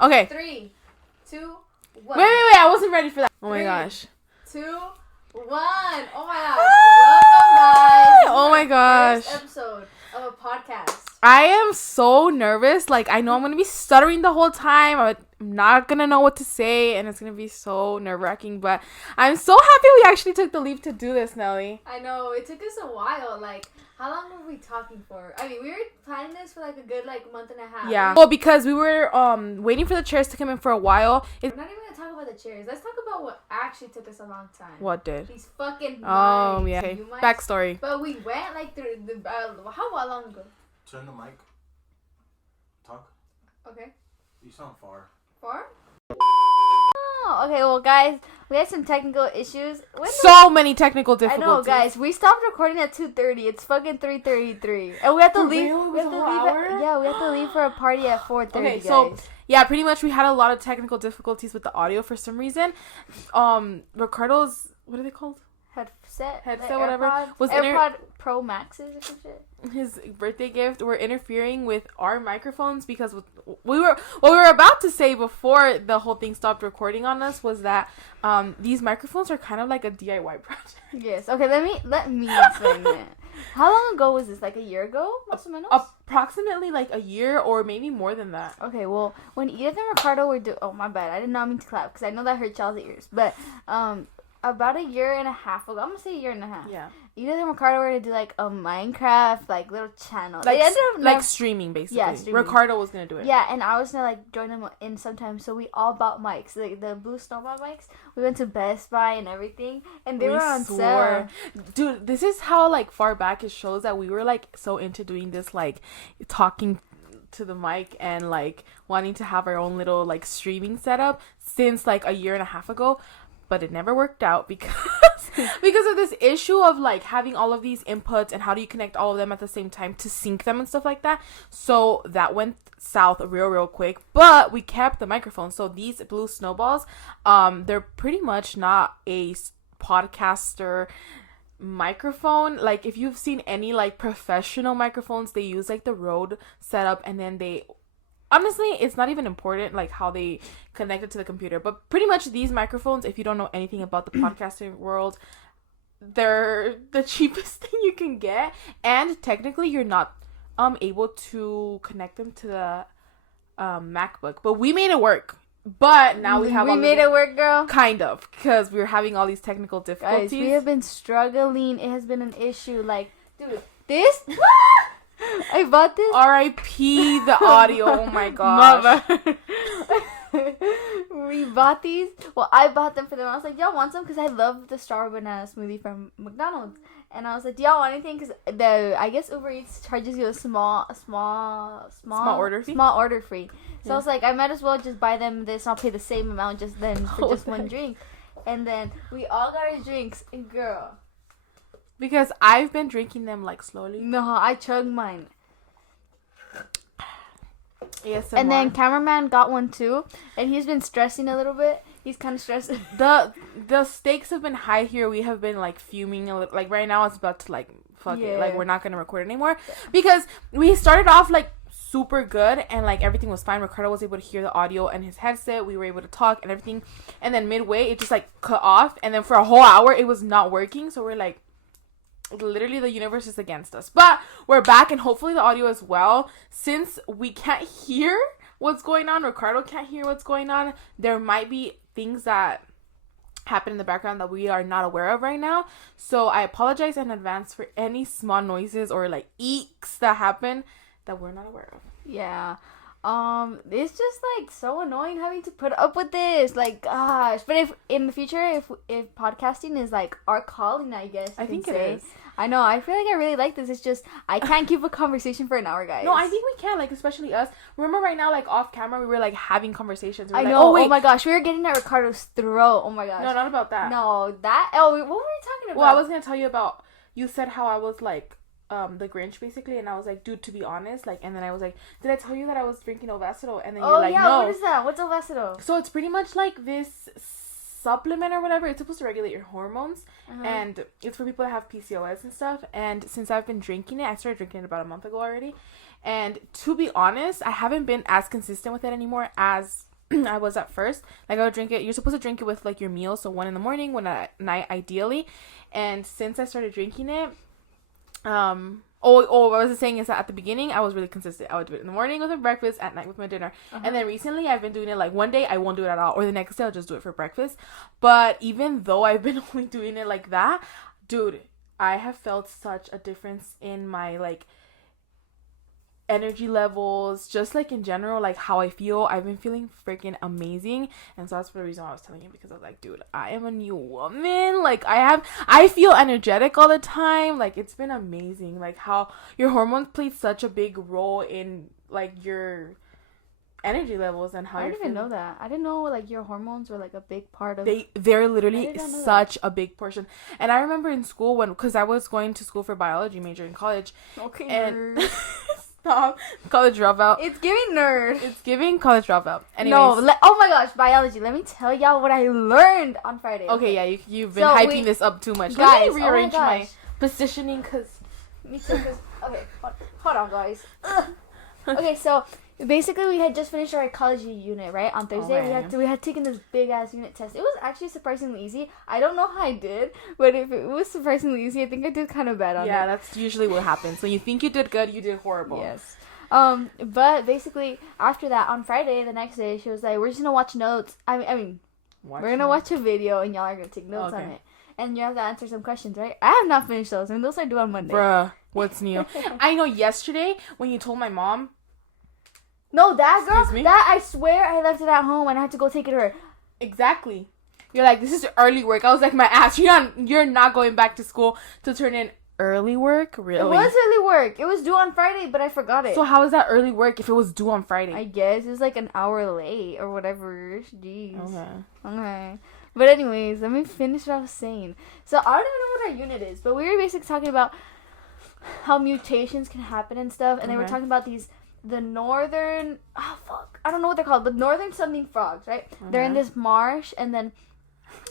Okay. 3, 2, 1. Wait. I wasn't ready for that. Oh my gosh. 2, 1. Oh my gosh. Welcome, guys. Oh my gosh. First episode of a podcast. I am so nervous. Like, I know I'm going to be stuttering the whole time. I'm not going to know what to say. And it's going to be so nerve-wracking. But I'm so happy we actually took the leap to do this, Nelly. I know. It took us a while. Like, how long were we talking for? I mean, we were planning this for like a good month and a half. Yeah. Well, because we were waiting for the chairs to come in for a while. We're not even going to talk about the chairs. Let's talk about what actually took us a long time. What did? These fucking mics. Oh, yeah. Okay. Backstory. But we went like through the... how long ago? Turn the mic. Talk. Okay. You sound far. Far? Oh, okay, well, guys, we had some technical issues. So many technical difficulties. I know, guys. We stopped recording at 2:30. It's fucking 3:33, and we have to leave. We have to leave for a party at 4:30. Okay, guys. so yeah, pretty much we had a lot of technical difficulties with the audio for some reason. Ricardo's, what are they called? Headset, whatever. Was AirPod Pro Maxes or some shit. His birthday gift were interfering with our microphones because what we were about to say before the whole thing stopped recording on us was that these microphones are kind of like a DIY project. Yes. Okay. Let me explain it. How long ago was this? Like a year ago, más o menos? Approximately like a year or maybe more than that. Okay. Well, when Edith and Ricardo were oh my bad, I did not mean to clap because I know that hurt y'all's ears, but about a year and a half ago, I'm gonna say a year and a half. Yeah. Edith and Ricardo were to do like a Minecraft little channel. Like streaming basically. Yeah, streaming. Ricardo was gonna do it. Yeah, and I was gonna join them in sometime. So we all bought mics, like the blue snowball mics. We went to Best Buy and everything, and they were on sale. Dude, this is how far back it shows that we were so into doing this talking to the mic and wanting to have our own little streaming setup since a year and a half ago. But it never worked out because of this issue of having all of these inputs and how do you connect all of them at the same time to sync them and stuff like that. So that went south real quick, but we kept the microphone. So these blue snowballs, they're pretty much not a podcaster microphone. If you've seen any professional microphones, they use the Rode setup, and then they honestly, it's not even important how they connect it to the computer. But pretty much these microphones, if you don't know anything about the podcasting world, they're the cheapest thing you can get. And technically, you're not able to connect them to the MacBook. But we made it work. But now we made it work, girl. Kind of, because we're having all these technical difficulties. Guys, we have been struggling. It has been an issue. Dude, this... I bought this. R.I.P. the audio. Oh my gosh. We bought these. Well, I bought them for them. I was like, y'all want some? Because I love the strawberry banana smoothie from McDonald's. And I was like, do y'all want anything? Because I guess Uber Eats charges you a small order fee. Small order fee. So I was like, I might as well just buy them this. And I'll pay the same amount for just one drink. And then we all got our drinks. And girl. Because I've been drinking them slowly. No, I chugged mine. Yes. And then cameraman got one too, and he's been stressing a little bit. He's kind of stressed. The stakes have been high here. We have been fuming a little. Right now, it's about to fuck it. We're not gonna record anymore because we started off super good and everything was fine. Ricardo was able to hear the audio and his headset. We were able to talk and everything. And then midway, it just cut off. And then for a whole hour, it was not working. So we're literally the universe is against us, but we're back and hopefully the audio as well. Since we can't hear what's going on, Ricardo can't hear what's going on, there might be things that happen in the background that we are not aware of right now. So I apologize in advance for any small noises or eeks that happen that we're not aware of. Yeah. It's just so annoying having to put up with this. Gosh. But if in the future, if podcasting is our calling, I guess I think it is. I know. I feel I really like this. It's just I can't keep a conversation for an hour, guys. No, I think we can. Especially us. Remember, right now, off camera, we were having conversations. I know. Oh my gosh, we were getting at Ricardo's throat. Oh my gosh. No, not about that. No, that. Oh, what were we talking about? Well, I was gonna tell you about. You said how I was the Grinch basically, and I was dude, to be honest, and then I was did I tell you that I was drinking Ovesito? And then you're no. What is that? What's Ovesito? So it's pretty much this supplement or whatever. It's supposed to regulate your hormones, and it's for people that have PCOS and stuff. And since I've been drinking it, I started drinking it about a month ago already, And to be honest, I haven't been as consistent with it anymore as I was at first. Like, I would drink it. You're supposed to drink it with like your meal, so 1 in the morning, 1 at night, ideally. And since I started drinking it, what I was saying is that at the beginning I was really consistent. I would do it in the morning with my breakfast, at night with my dinner, and then recently I've been doing it like one day I won't do it at all, or the next day I'll just do it for breakfast. But even though I've been only doing it like that, dude, I have felt such a difference in my like energy levels, just like in general, like how I feel. I've been feeling freaking amazing, and so that's the reason why I was telling you, because I was like, dude, I am a new woman. Like, I feel energetic all the time. Like, it's been amazing, like how your hormones play such a big role in like your energy levels and how I you're didn't even feeling. know that. I didn't know like your hormones were like a big part of. They're literally did not know such a big portion. And I remember in school because I was going to school for biology major in college. Okay. And stop, college dropout. It's giving nerd. It's giving college dropout. Anyways. No, oh my gosh, biology. Let me tell y'all what I learned on Friday. Okay, yeah, you've been So hyping this up too much. Guys, Let me rearrange oh my my gosh. positioning, because Me too. Okay, hold on, guys. Okay, so basically we had just finished our ecology unit, right? On Thursday, Okay. we had taken this big ass unit test. It was actually surprisingly easy. I don't know how I did, but if it was surprisingly easy, I think I did kind of bad on it. yeah, that's usually what happens. When you think you did good, you did horrible. Yes. But basically after that, on Friday, the next day, she was like, "We're just gonna watch notes. I mean, we're gonna watch a video, and y'all are gonna take notes on Okay. it, and you have to answer some questions, right?" I have not finished those, and those I do on Monday. Bruh, what's new? I know yesterday when you told my mom. No, that girl, Excuse me? that I swear I left it at home, and I had to go take it to her. Exactly. You're like, this is early work. I was like, my ass, you're not going back to school to turn in early work? Really? It was early work. It was due on Friday, but I forgot it. So how is that early work if it was due on Friday? I guess it was like an hour late or whatever. Jeez. Okay. Okay. But anyways, let me finish what I was saying. So I don't even know what our unit is, but we were basically talking about how mutations can happen and stuff, and they were Okay. talking about the northern, I don't know what they're called, the northern something frogs, right? They're in this marsh, and then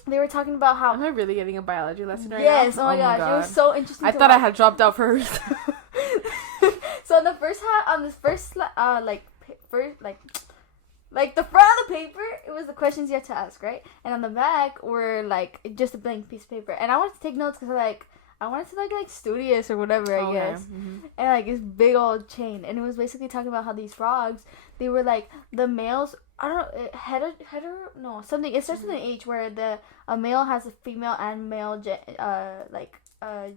they were talking about how. Am I really getting a biology lesson right Yes, now? oh my gosh, it was so interesting. I to thought I watch. had dropped out for a reason. So on the first like the front of the paper, it was the questions you had to ask, right? And on the back were like just a blank piece of paper. And I wanted to take notes because I wanted to like studious or whatever, I guess. Mm-hmm. And like this big old chain, and it was basically talking about how these frogs, they were like the males. I don't know, no, something. It starts with an H, where a male has a female and male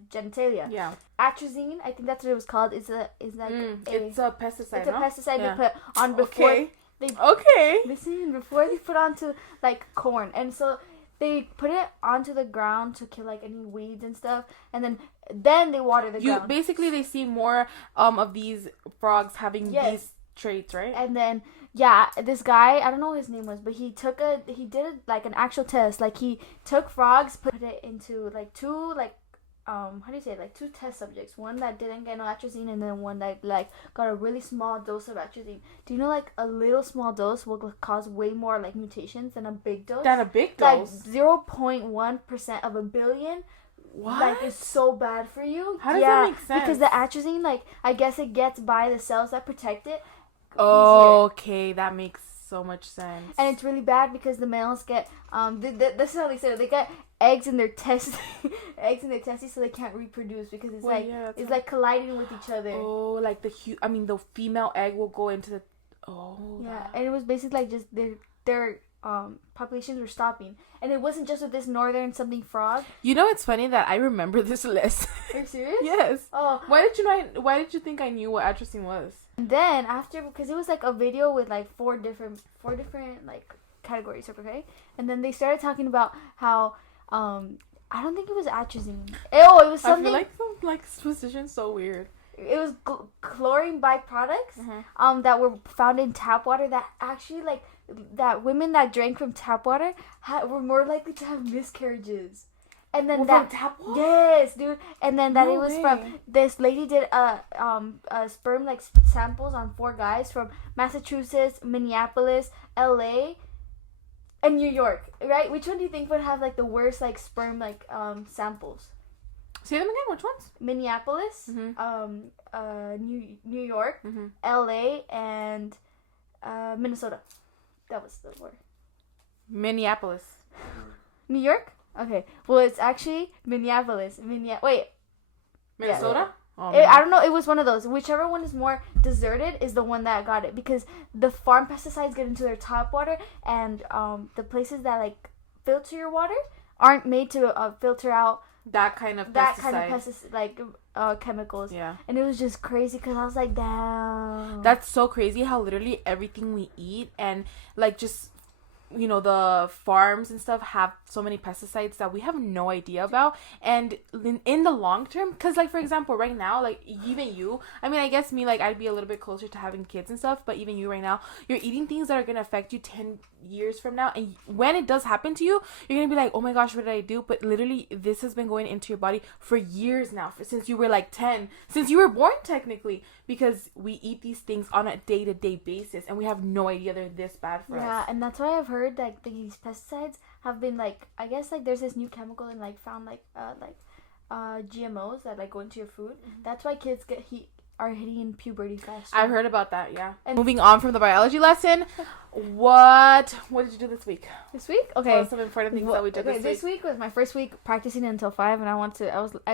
genitalia. Yeah. Atrazine, I think that's what it was called. It's a pesticide. it's a pesticide Yeah. they put on before Okay. they Okay. listen before they put onto like corn, and so they put it onto the ground to kill like any weeds and stuff, and then they water the ground. Basically they see more of these frogs having Yes. these traits, right? And then yeah, this guy, I don't know what his name was, but he did like an actual test. Like he took frogs, put it into like two how do you say it? Like two test subjects. One that didn't get no atrazine, and then one that like got a really small dose of atrazine. Do you know like a little small dose will cause way more like mutations than a big dose? Than a big Like dose. 0.1% of a billion. What? Like it's so bad for you. How does that make sense? Because the atrazine, like I guess it gets by the cells that protect it. Okay, that makes so much sense. And it's really bad because the males get this is how they said it. They get eggs in their testes, so they can't reproduce because it's like colliding with each other. Oh, like the female egg will go into the. Oh. Yeah, and it was basically like just their populations were stopping, and it wasn't just with this northern something frog. You know, it's funny that I remember this list. Are you serious? Yes. Oh. Why did you think I knew what atrazine was? And then after, because it was like a video with like four different like categories, okay? And then they started talking about how I don't think it was atrazine. Oh, it was something. I feel like some position's so weird. It was chlorine byproducts that were found in tap water that actually like that women that drank from tap water were more likely to have miscarriages. And then from tap water? Yes, dude. And then that No it was way. from this lady did sperm like samples on 4 guys from Massachusetts, Minneapolis, LA, and New York, right? Which one do you think would have like the worst like sperm like samples? Say them again. Which ones? Minneapolis, New York, LA, and Minnesota. That was the word. Minneapolis. New York? Okay. Well, it's actually Minneapolis. Wait. Minnesota? Yeah. Oh, I don't know. It was one of those. Whichever one is more deserted is the one that got it. Because the farm pesticides get into their top water. And the places that, like, filter your water aren't made to filter out that kind of pesticide. Like, chemicals. Yeah. And it was just crazy because I was like, damn. That's so crazy how literally everything we eat and, like, just... you know, the farms and stuff have so many pesticides that we have no idea about. And in the long term, because, like, for example, right now, like, even you, I mean, I guess me, like, I'd be a little bit closer to having kids and stuff, but even you right now, you're eating things that are going to affect you 10 years from now. And when it does happen to you, you're going to be like, oh my gosh, what did I do? But literally, this has been going into your body for years now, since you were, like, 10, since you were born, technically, because we eat these things on a day-to-day basis, and we have no idea they're this bad for us. Yeah, and that's why I've heard that these pesticides have been, like, I guess, like, there's this new chemical and, like, found, like GMOs that, like, go into your food. That's why kids are hitting puberty faster. I've heard about that, yeah. And moving on from the biology lesson, what did you do this week? This week? Okay. What are some important things that we did this week was my first week practicing until 5, and I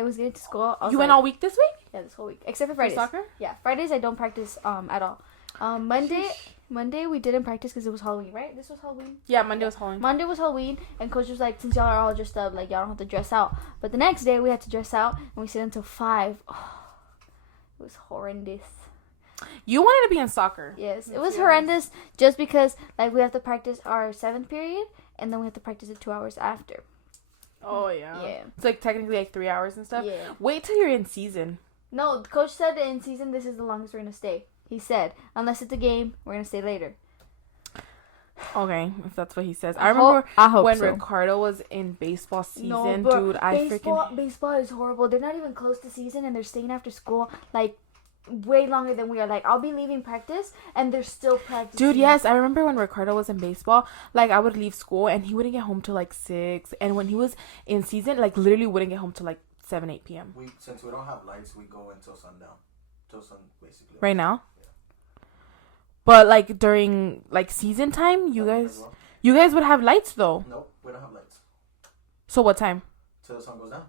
was getting to school. You went all week this week? Yeah, this whole week. Except for Fridays. For soccer? Yeah, Fridays I don't practice at all. Monday we didn't practice because it was Halloween, right? This was Halloween? Yeah, Monday was Halloween. Monday was Halloween, and coach was like, since y'all are all dressed up, like, y'all don't have to dress out. But the next day we had to dress out, and we stayed until 5. Oh, it was horrendous. You wanted to be in soccer. Yes, it was horrendous just because, like, we have to practice our 7th period, and then we have to practice it 2 hours after. Oh, yeah. Yeah. It's, like, technically, like, 3 hours and stuff. Yeah. Wait till you're in season. No, the coach said that in season, this is the longest we're going to stay. He said, unless it's a game, we're going to stay later. Okay, if that's what he says. I remember when so. Ricardo was in baseball season, No, but dude, baseball is horrible. They're not even close to season, and they're staying after school, like, way longer than we are. Like, I'll be leaving practice, and they're still practicing. Dude, yes, I remember when Ricardo was in baseball, like, I would leave school, and he wouldn't get home till, like, 6, and when he was in season, like, literally wouldn't get home till, like, 7, 8 p.m. Since we don't have lights, we go until sundown. Till sun, basically. Right now? Yeah. But, like, during, like, season time, you guys would have lights, though. Nope, we don't have lights. So what time? Till the sun goes down.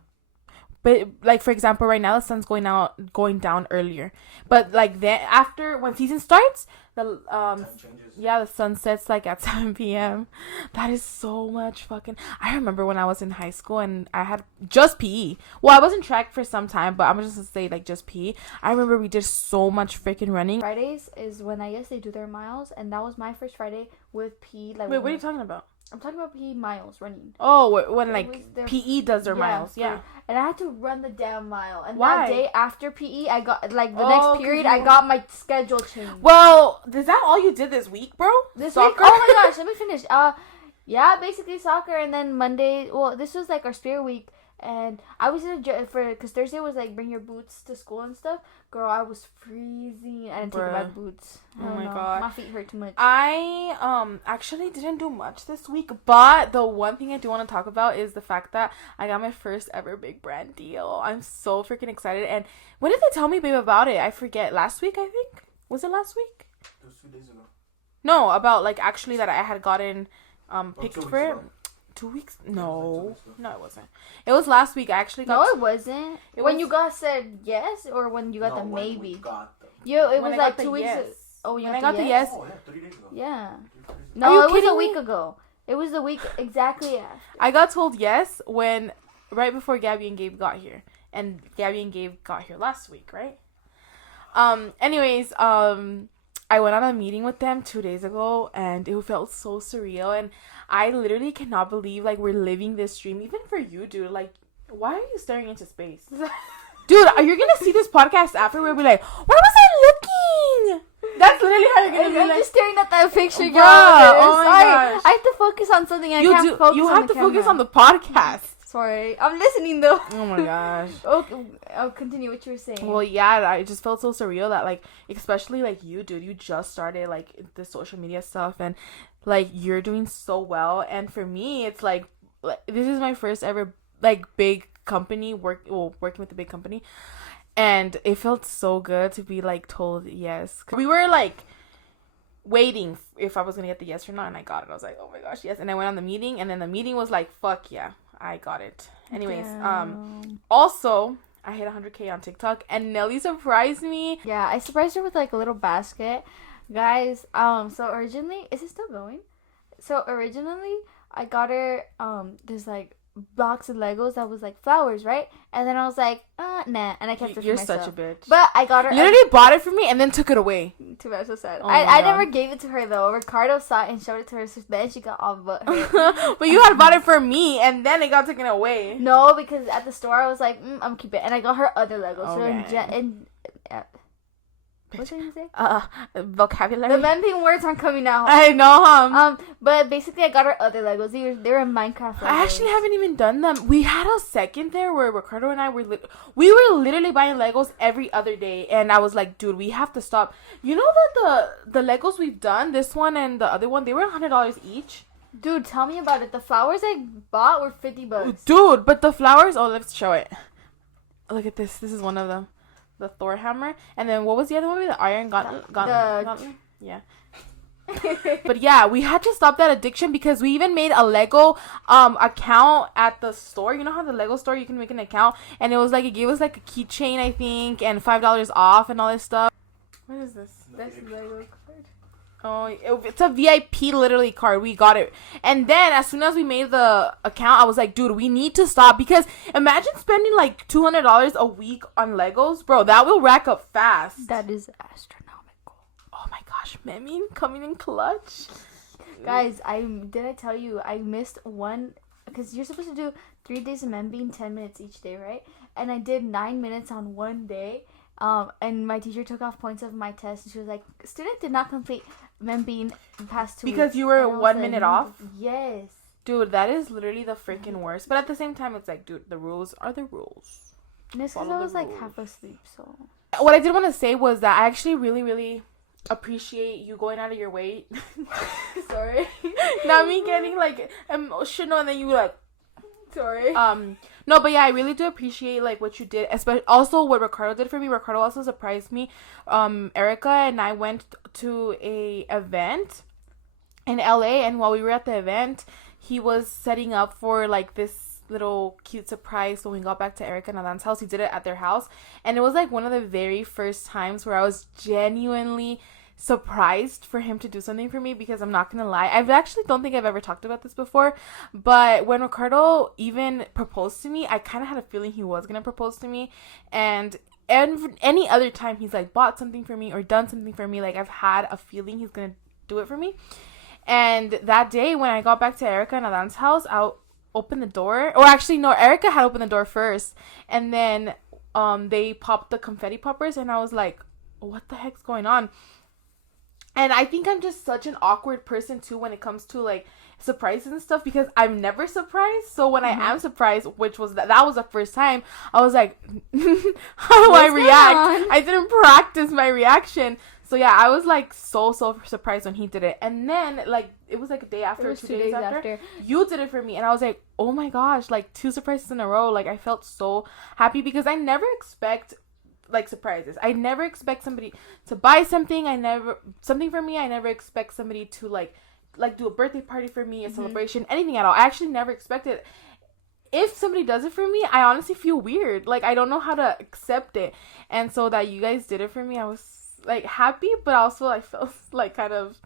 But, like, for example, right now the sun's going down earlier. But, like, then after, when season starts, the Time changes. yeah, the sun sets, like, at 7 p.m. That is so much fucking... I remember when I was in high school and I had just PE. Well, I was in track for some time, but I'm just gonna say, like, just PE. I remember we did so much freaking running. Fridays is when I guess they do their miles, and that was my first Friday with PE. Like, Wait, what are you talking about? I'm talking about PE miles running. Oh, when, like, PE does their miles, yeah. And I had to run the damn mile. And why? That day after PE, I got, like, the next period, I got my schedule changed. Well, is that all you did this week, bro? This soccer? week? Oh my gosh, let me finish. Yeah, basically soccer, and then Monday, well, this was, like, our spirit week. And I was in because Thursday was like bring your boots to school and stuff. Girl, I was freezing. I didn't take my boots. Oh my god, my feet hurt too much. I actually didn't do much this week, but the one thing I do want to talk about is the fact that I got my first ever big brand deal. I'm so freaking excited. And when did they tell me, babe, about it? I forget. Last week, I think. Was it last week? It was 2 days ago. No, about like actually that I had gotten picked for it. Ago. 2 weeks? No, it wasn't. It was last week. I actually got. No, it wasn't. You guys said yes, or when you got the maybe. We got them. It was like 2 weeks. Yes. Oh, you got the yes. Oh, yeah, 3 days ago. Yeah. 3 days ago. No, it was a week ago. It was the week exactly after. I got told yes when right before Gabby and Gabe got here, and Gabby and Gabe got here last week, right? Anyways, I went on a meeting with them 2 days ago, and it felt so surreal, and I literally cannot believe, like, we're living this dream, even for you, dude. Like, why are you staring into space? Dude, you're gonna see this podcast after we'll be like, where was I looking? That's literally how you're gonna be I'm like, just staring at that picture, girl. Oh my gosh. I have to focus on something. I can't focus you on have the to focus camera. on the podcast. Sorry, I'm listening though. Oh my gosh. Okay, I'll continue what you were saying. Well, yeah, I just felt so surreal that, like, especially, like, you, dude, you just started, like, the social media stuff, and, like, you're doing so well, and for me, it's, like this is my first ever, like, big company, working with a big company. And it felt so good to be like told yes. We were like waiting if I was gonna get the yes or not, and I got it. I was like, oh my gosh, yes. And I went on the meeting, and then the meeting was like, fuck yeah, I got it. Anyways, also I hit 100K on TikTok, and Nelly surprised me. Yeah, I surprised her with like a little basket, guys. So originally, is it still going? So originally, I got her this like box of Legos that was like flowers, right? And then I was like, nah, and I kept it for myself. You're such a bitch. But I got her. You literally bought it for me and then took it away. Too bad, so sad. Oh I never gave it to her though. Ricardo saw it and showed it to her, so then she got all but her. But you had bought it for me and then it got taken away. No, because at the store I was like, I'm gonna keep it, and I got her other Legos. Okay. What did you say? Vocabulary. The Memping words aren't coming out. I know, But basically I got her other Legos. They were Minecraft Legos. I actually haven't even done them. We had a second there where Ricardo and I were we were literally buying Legos every other day, and I was like, dude, we have to stop. You know that the Legos we've done, this one and the other one, they were $100 each. Dude, tell me about it. The flowers I bought were $50. Dude, but the flowers, let's show it. Look at this. This is one of them. The Thor hammer. And then what was the other one? The Iron Gauntlet? Yeah. But yeah, we had to stop that addiction because we even made a Lego account at the store. You know how the Lego store you can make an account, and it was like, it gave us like a keychain, I think, and $5 off and all this stuff. What is this? That's the Lego card. Oh, it's a VIP literally card. We got it. And then as soon as we made the account, I was like, dude, we need to stop, because imagine spending like $200 a week on Legos. Bro, that will rack up fast. That is astronomical. Oh my gosh, Memi coming in clutch. Guys, did I tell you I missed one, because you're supposed to do 3 days of Membeing 10 minutes each day, right? And I did 9 minutes on one day. And my teacher took off points of my test, and she was like, student did not complete Membeing past 2 weeks. Because you were 1 minute off? Yes. Dude, that is literally the freaking worst. But at the same time, it's like, dude, the rules are the rules. And it's because I was like half asleep, so. What I did want to say was that I actually really, really appreciate you going out of your way. Sorry. Not me getting like emotional, and then you like, sorry. No, but yeah, I really do appreciate like what you did, especially also what Ricardo did for me. Ricardo also surprised me. Erica and I went to a event in LA, and while we were at the event, he was setting up for like this little cute surprise when we got back to Erica and Adan's house. He did it at their house, and it was like one of the very first times where I was genuinely surprised for him to do something for me, because I'm not gonna lie, I actually don't think I've ever talked about this before, but when Ricardo even proposed to me, I kind of had a feeling he was gonna propose to me. And any other time he's like bought something for me or done something for me, like I've had a feeling he's gonna do it for me. And that day when I got back to Erica and Adan's house, I opened the door, or actually no, Erica had opened the door first, and then they popped the confetti poppers, and I was like, what the heck's going on? And I think I'm just such an awkward person too when it comes to like surprises and stuff, because I'm never surprised. So when I am surprised, which was that was the first time, I was like, how do I react? I didn't practice my reaction. So yeah, I was like so surprised when he did it. And then like it was like a day after, 2 days after, you did it for me, and I was like, oh my gosh, like 2 surprises in a row. Like I felt so happy, because I never expect like surprises. I never expect somebody to buy something. Something for me. I never expect somebody to like do a birthday party for me, a celebration, anything at all. I actually never expect it. If somebody does it for me, I honestly feel weird. Like I don't know how to accept it. And so that you guys did it for me, I was like happy, but also I felt like kind of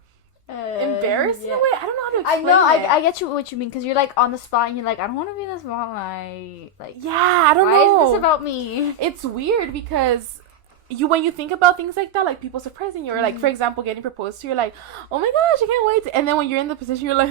embarrassed in a way. I don't know how to explain it. I get what you mean, because you're like on the spot and you're like, I don't want to be in the spotlight. Like, yeah, I don't know. Why is this about me? It's weird because when you think about things like that, like people surprising you, or like for example getting proposed to, you're like, oh my gosh, I can't wait. And then when you're in the position, you're like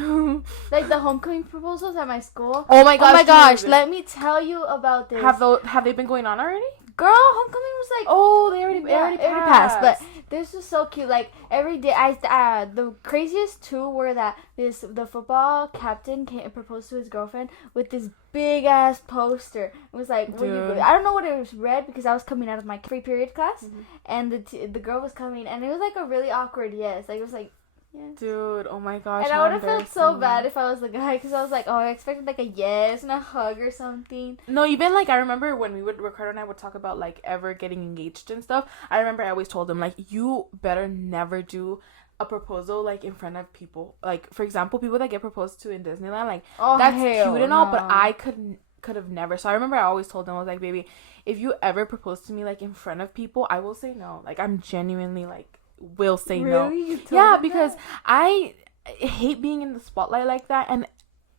like the homecoming proposals at my school. Oh my gosh, let me tell you about this. Have they been going on already? Girl, homecoming was like, they already passed. But this was so cute. Like every day, the craziest two were that the football captain proposed to his girlfriend with this big ass poster. It was like, I don't know what it was read, because I was coming out of my free period class, and the girl was coming, and it was like a really awkward yes. Like it was like, Yes. Dude, oh my gosh. And I how would have felt so embarrassing. bad if I was the guy, because I was like, oh, I expected like a yes and a hug or something. No, even like I remember when Ricardo and I would talk about like ever getting engaged and stuff. I remember I always told him like, you better never do a proposal like in front of people. Like for example, people that get proposed to in Disneyland, like that's cute and all, but I could have never. So I remember I always told him, I was like, baby, if you ever propose to me like in front of people, I will say no. Like I'm genuinely like will say no. You told Yeah, him because that? I hate being in the spotlight like that, and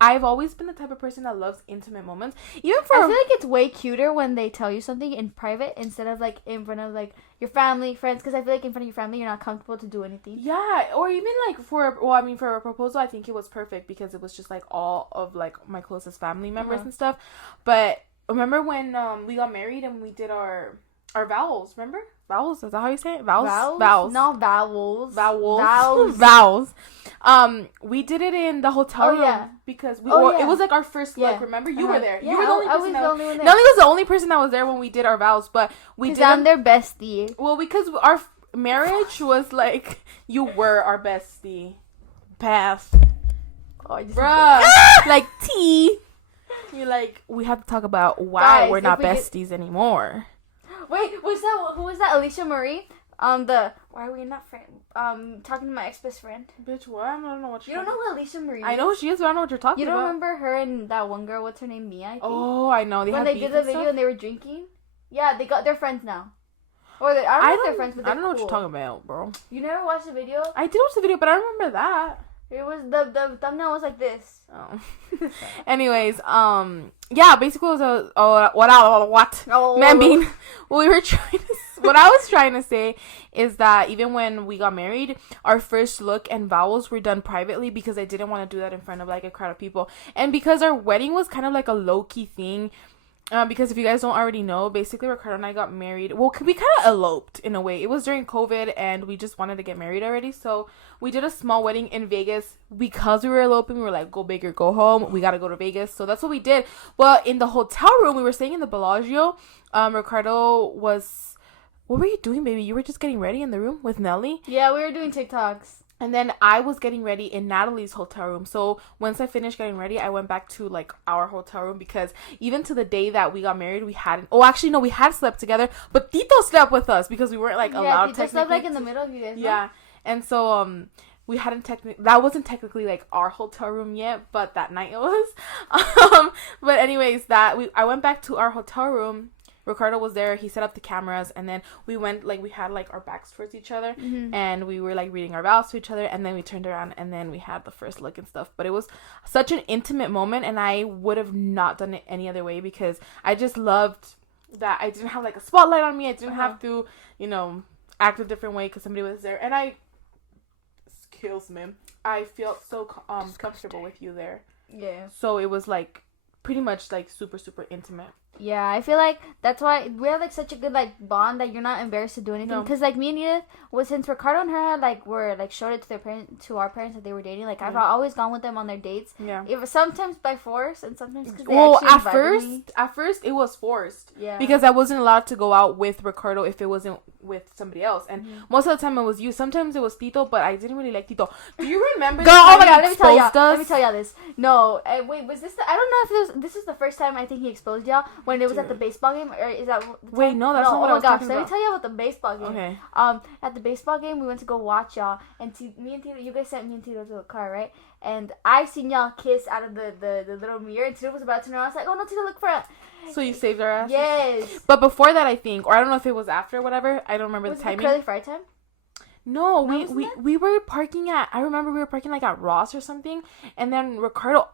I've always been the type of person that loves intimate moments. Even for I feel like it's way cuter when they tell you something in private instead of like in front of like your family, friends, because I feel like in front of your family you're not comfortable to do anything. yeah, or even like for a proposal, I think it was perfect because it was just like all of like my closest family members and stuff. But remember when we got married and we did our vows, remember? Vows? Is that how you say it? Vows? Vows. Not vowels. Vowels. Vows. Vows. We did it in the hotel room yeah. because Yeah. it was like our first look. Yeah. Remember? You were there. Yeah, You were the only I person. was the only one there. Nelly was the only person that was there when we did our vows, but we did. I'm their bestie. Well, because our marriage was like you were our bestie, Beth. Oh, I just Bruh, like tea. You're like, we have to talk about why Guys, we're not if we besties anymore. Wait, who was that? Alicia Marie? Why are we not friends? Talking to my ex-best friend. Bitch, what? I don't know what You don't know who Alicia Marie is? I know who she is, but I don't know what you're talking You about. don't remember her and that one girl? What's her name? Mia, I think. Oh, I know. when they did the video and they were drinking. Yeah, they're friends now. Or I don't know if they're friends, but they're I don't know what cool. you're talking about, bro. You never watched the video? I did watch the video, but I don't remember that. It was the thumbnail was like this. Oh. Anyways, yeah, basically it was what? Oh, Man bean. What I was trying to say is that even when we got married, our first look and vows were done privately because I didn't want to do that in front of like a crowd of people. And because our wedding was kind of like a low-key thing, because if you guys don't already know, basically Ricardo and I got married. Well, we kind of eloped in a way. It was during COVID and we just wanted to get married already. So we did a small wedding in Vegas because we were eloping. We were like, go big or go home. We got to go to Vegas. So that's what we did. Well, in the hotel room, we were staying in the Bellagio. Ricardo was... What were you doing, baby? You were just getting ready in the room with Nelly? Yeah, we were doing TikToks. And then I was getting ready in Natalie's hotel room. So once I finished getting ready, I went back to like our hotel room because even to the day that we got married, we hadn't. Oh, actually, no, we had slept together, but Tito slept with us because we weren't like allowed. Yeah, Tito slept like in the middle of you guys. Yeah, and so we hadn't that wasn't technically like our hotel room yet, but that night it was. But anyways, I went back to our hotel room. Ricardo was there. He set up the cameras, and then we went like we had like our backs towards each other, and we were like reading our vows to each other, and then we turned around, and then we had the first look and stuff. But it was such an intimate moment, and I would have not done it any other way because I just loved that I didn't have like a spotlight on me. I didn't have to, act a different way because somebody was there, and excuse me, I felt so comfortable with you there. Yeah. So it was like pretty much like super super intimate. Yeah, I feel like that's why we have like such a good like bond that you're not embarrassed to do anything. No. Because like me and Edith, since Ricardo and her had like were like showed it to our parents that they were dating. Like I've always gone with them on their dates. Yeah. It was sometimes by force and sometimes because they actually invited me. At first it was forced. Yeah. Because I wasn't allowed to go out with Ricardo if it wasn't with somebody else, and most of the time it was you. Sometimes it was Tito, but I didn't really like Tito. Do you remember? Oh my god! Let me tell y'all this. No, wait, was this? I don't know if this was the first time I think he exposed y'all when it was at the baseball game, or is that? Wait, no, that's not what I was talking about. Let me tell you about the baseball game. Okay. At the baseball game, we went to go watch y'all, and me and Tito, you guys sent me and Tito to the car, right? And I seen y'all kiss out of the little mirror, and Tito was about to turn around. I was like, oh no, Tito, look for it. So you saved our ass? Yes. But before that, I think, or I don't know if it was after or whatever. I don't remember the timing. Was it curly fry time? No, we were parking I remember we were parking like at Ross or something, and then Ricardo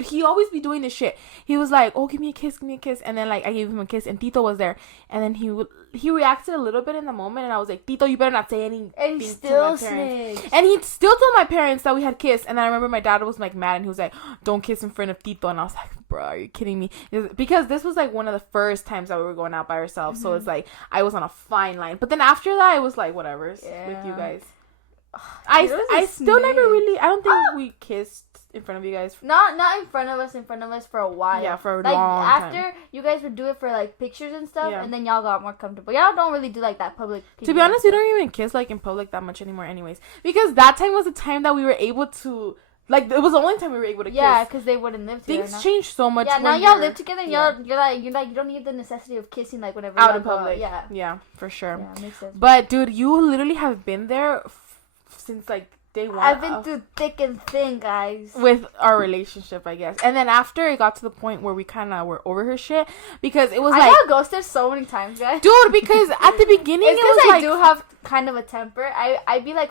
he always be doing this shit. He was like, oh, give me a kiss, and then like I gave him a kiss, and Tito was there, and then he reacted a little bit in the moment, and I was like, Tito, you better not say anything. And he still snitched. And he still told my parents that we had kissed, and then I remember my dad was like mad, and he was like, don't kiss in front of Tito, and I was like, bro, are you kidding me? Because this was like one of the first times that we were going out by ourselves, so it's like I was on a fine line. But then after that, it was like whatever with you guys. I still never really. I don't think we kissed in front of you guys? Not in front of us for a while. Yeah, for a like long after time. you guys would do it for like pictures and stuff, Yeah. and then y'all got more comfortable. Y'all don't really do like that public. To be honest, we don't even kiss like in public that much anymore, anyways, because that time was the time that we were able to. Like, it was the only time we were able to kiss. Yeah, because they wouldn't live together. Things change so much. Yeah, now y'all live together. And you're like you don't need the necessity of kissing like whenever out in public. Yeah, yeah, for sure. Yeah, makes sense. But dude, you literally have been there since like day one. I've been through thick and thin, guys. With our relationship, I guess. And then after it got to the point where we kind of were over her shit because it was I like got ghosted so many times, guys. dude, because at the beginning it's it was because like I do have kind of a temper. I'd be like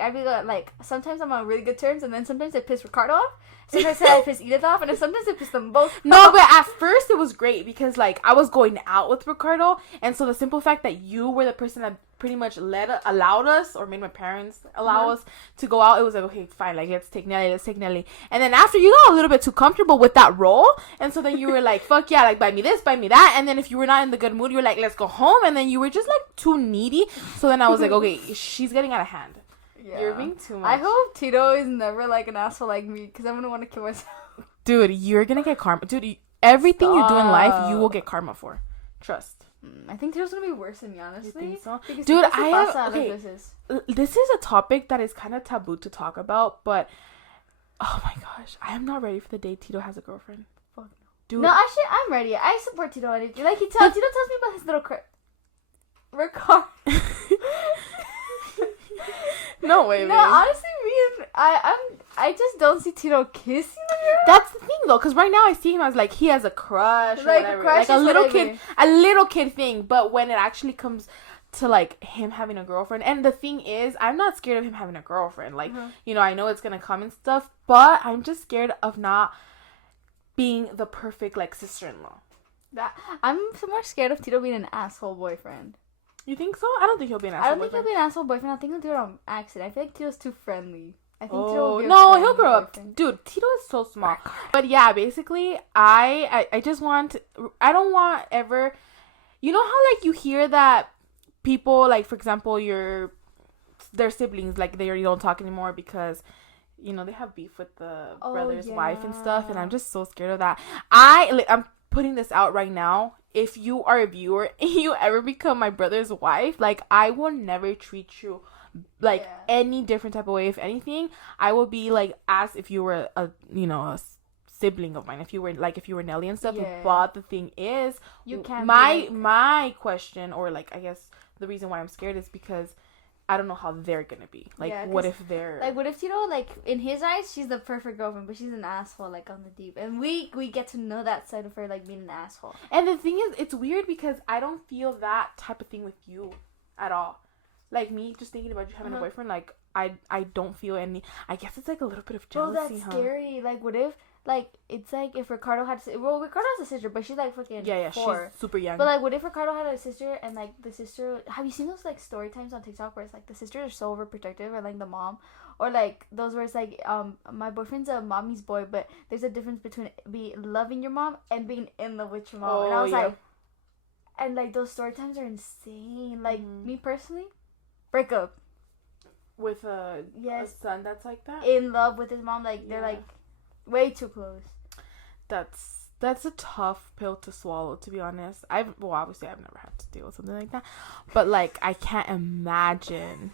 I'd be like sometimes I'm on really good terms, and then sometimes I piss Ricardo off. Sometimes I piss Edith off, and then sometimes I piss them both off. No, but at first it was great because like I was going out with Ricardo, and so the simple fact that you were the person that pretty much allowed us, or made my parents allow us to go out, it was like, okay, fine, like let's take Nelly. And then after you got a little bit too comfortable with that role, and so then you were like, fuck yeah, like buy me this, buy me that, and then if you were not in the good mood, you were like, let's go home, and then you were just like too needy. So then I was like, okay, she's getting out of hand. Yeah. You're being too much. I hope Tito is never like an asshole like me, because I'm gonna want to kill myself. Dude, you're gonna get karma. Dude, everything you do in life, you will get karma for. Trust. I think Tito's gonna be worse than me, honestly. You think so? Because dude, okay. This is a topic that is kind of taboo to talk about, but oh my gosh, I am not ready for the day Tito has a girlfriend. Fuck no. Dude. No, actually, I'm ready. I support Tito on anything. Like, Tito tells me about his little Ricardo. No way, No, man. honestly, I just don't see Tito kissing a girl. That's the thing, though, because right now I see him as like he has a crush, or whatever, like a little kid thing. But when it actually comes to like him having a girlfriend, and the thing is, I'm not scared of him having a girlfriend. Like, you know, I know it's gonna come and stuff, but I'm just scared of not being the perfect like sister-in-law. I'm more scared of Tito being an asshole boyfriend. You think so? I don't think he'll be an asshole boyfriend. I don't think he'll be an asshole boyfriend. I think he'll do it on accident. I feel like Tito's too friendly. I think Tito will be he'll grow up. Dude, Tito is so small. But yeah, basically, I just want... I don't want ever... You know how, like, you hear that people, like, for example, their siblings, like, they already don't talk anymore because... You know, they have beef with the brother's wife and stuff, and I'm just so scared of that. I'm putting this out right now. If you are a viewer and you ever become my brother's wife, like, I will never treat you like any different type of way. If anything, I will be like as if you were a sibling of mine. If you were Nelly and stuff. But the thing is, you can't. My question, or like, I guess the reason why I'm scared is because I don't know how they're gonna be. Like, what if they're... Like, what if, Tito, like, in his eyes, she's the perfect girlfriend, but she's an asshole, like, on the deep. And we get to know that side of her, like, being an asshole. And the thing is, it's weird because I don't feel that type of thing with you at all. Like, me just thinking about you having a boyfriend, like, I don't feel any... I guess it's, like, a little bit of jealousy, that's scary. Like, what if... Like, it's like if Ricardo had... Well, Ricardo has a sister, but she's, like, fucking 4. She's super young. But, like, what if Ricardo had a sister and, like, the sister... Have you seen those, like, story times on TikTok where it's, like, the sisters are so overprotective, or, like, the mom? Or, like, those where it's, like, my boyfriend's a mommy's boy, but there's a difference between loving your mom and being in love with your mom. And I was like... And, like, those story times are insane. Like, me personally, break up. With a son that's like that? In love with his mom. Like, they're, like... Way too close. That's a tough pill to swallow, to be honest. Obviously I've never had to deal with something like that, but like I can't imagine.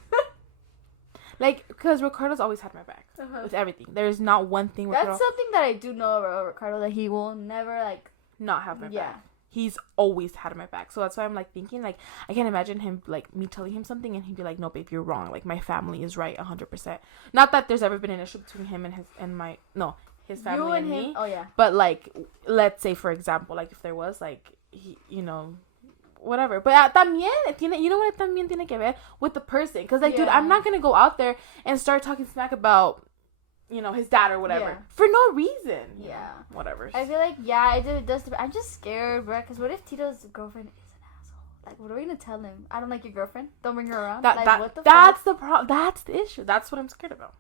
Like, because Ricardo's always had my back with everything. There's not one thing. That's something that I do know about Ricardo, that he will never like not have my back. He's always had my back. So that's why I'm like thinking, like, I can't imagine him, like, me telling him something and he'd be like, no, babe, you're wrong. Like, my family is right 100%. Not that there's ever been an issue between him and his family and me. Oh, yeah. But, like, let's say, for example, like, if there was, like, he, whatever. But también, you know what también tiene que ver? With the person. Because, like, dude, I'm not going to go out there and start talking smack about, his dad or whatever. Yeah. For no reason. Yeah. Whatever. I feel like, it does. I'm just scared, bro. Because what if Tito's girlfriend is an asshole? Like, what are we going to tell him? I don't like your girlfriend. Don't bring her around. What the that's fuck? The problem. That's the issue. That's what I'm scared about.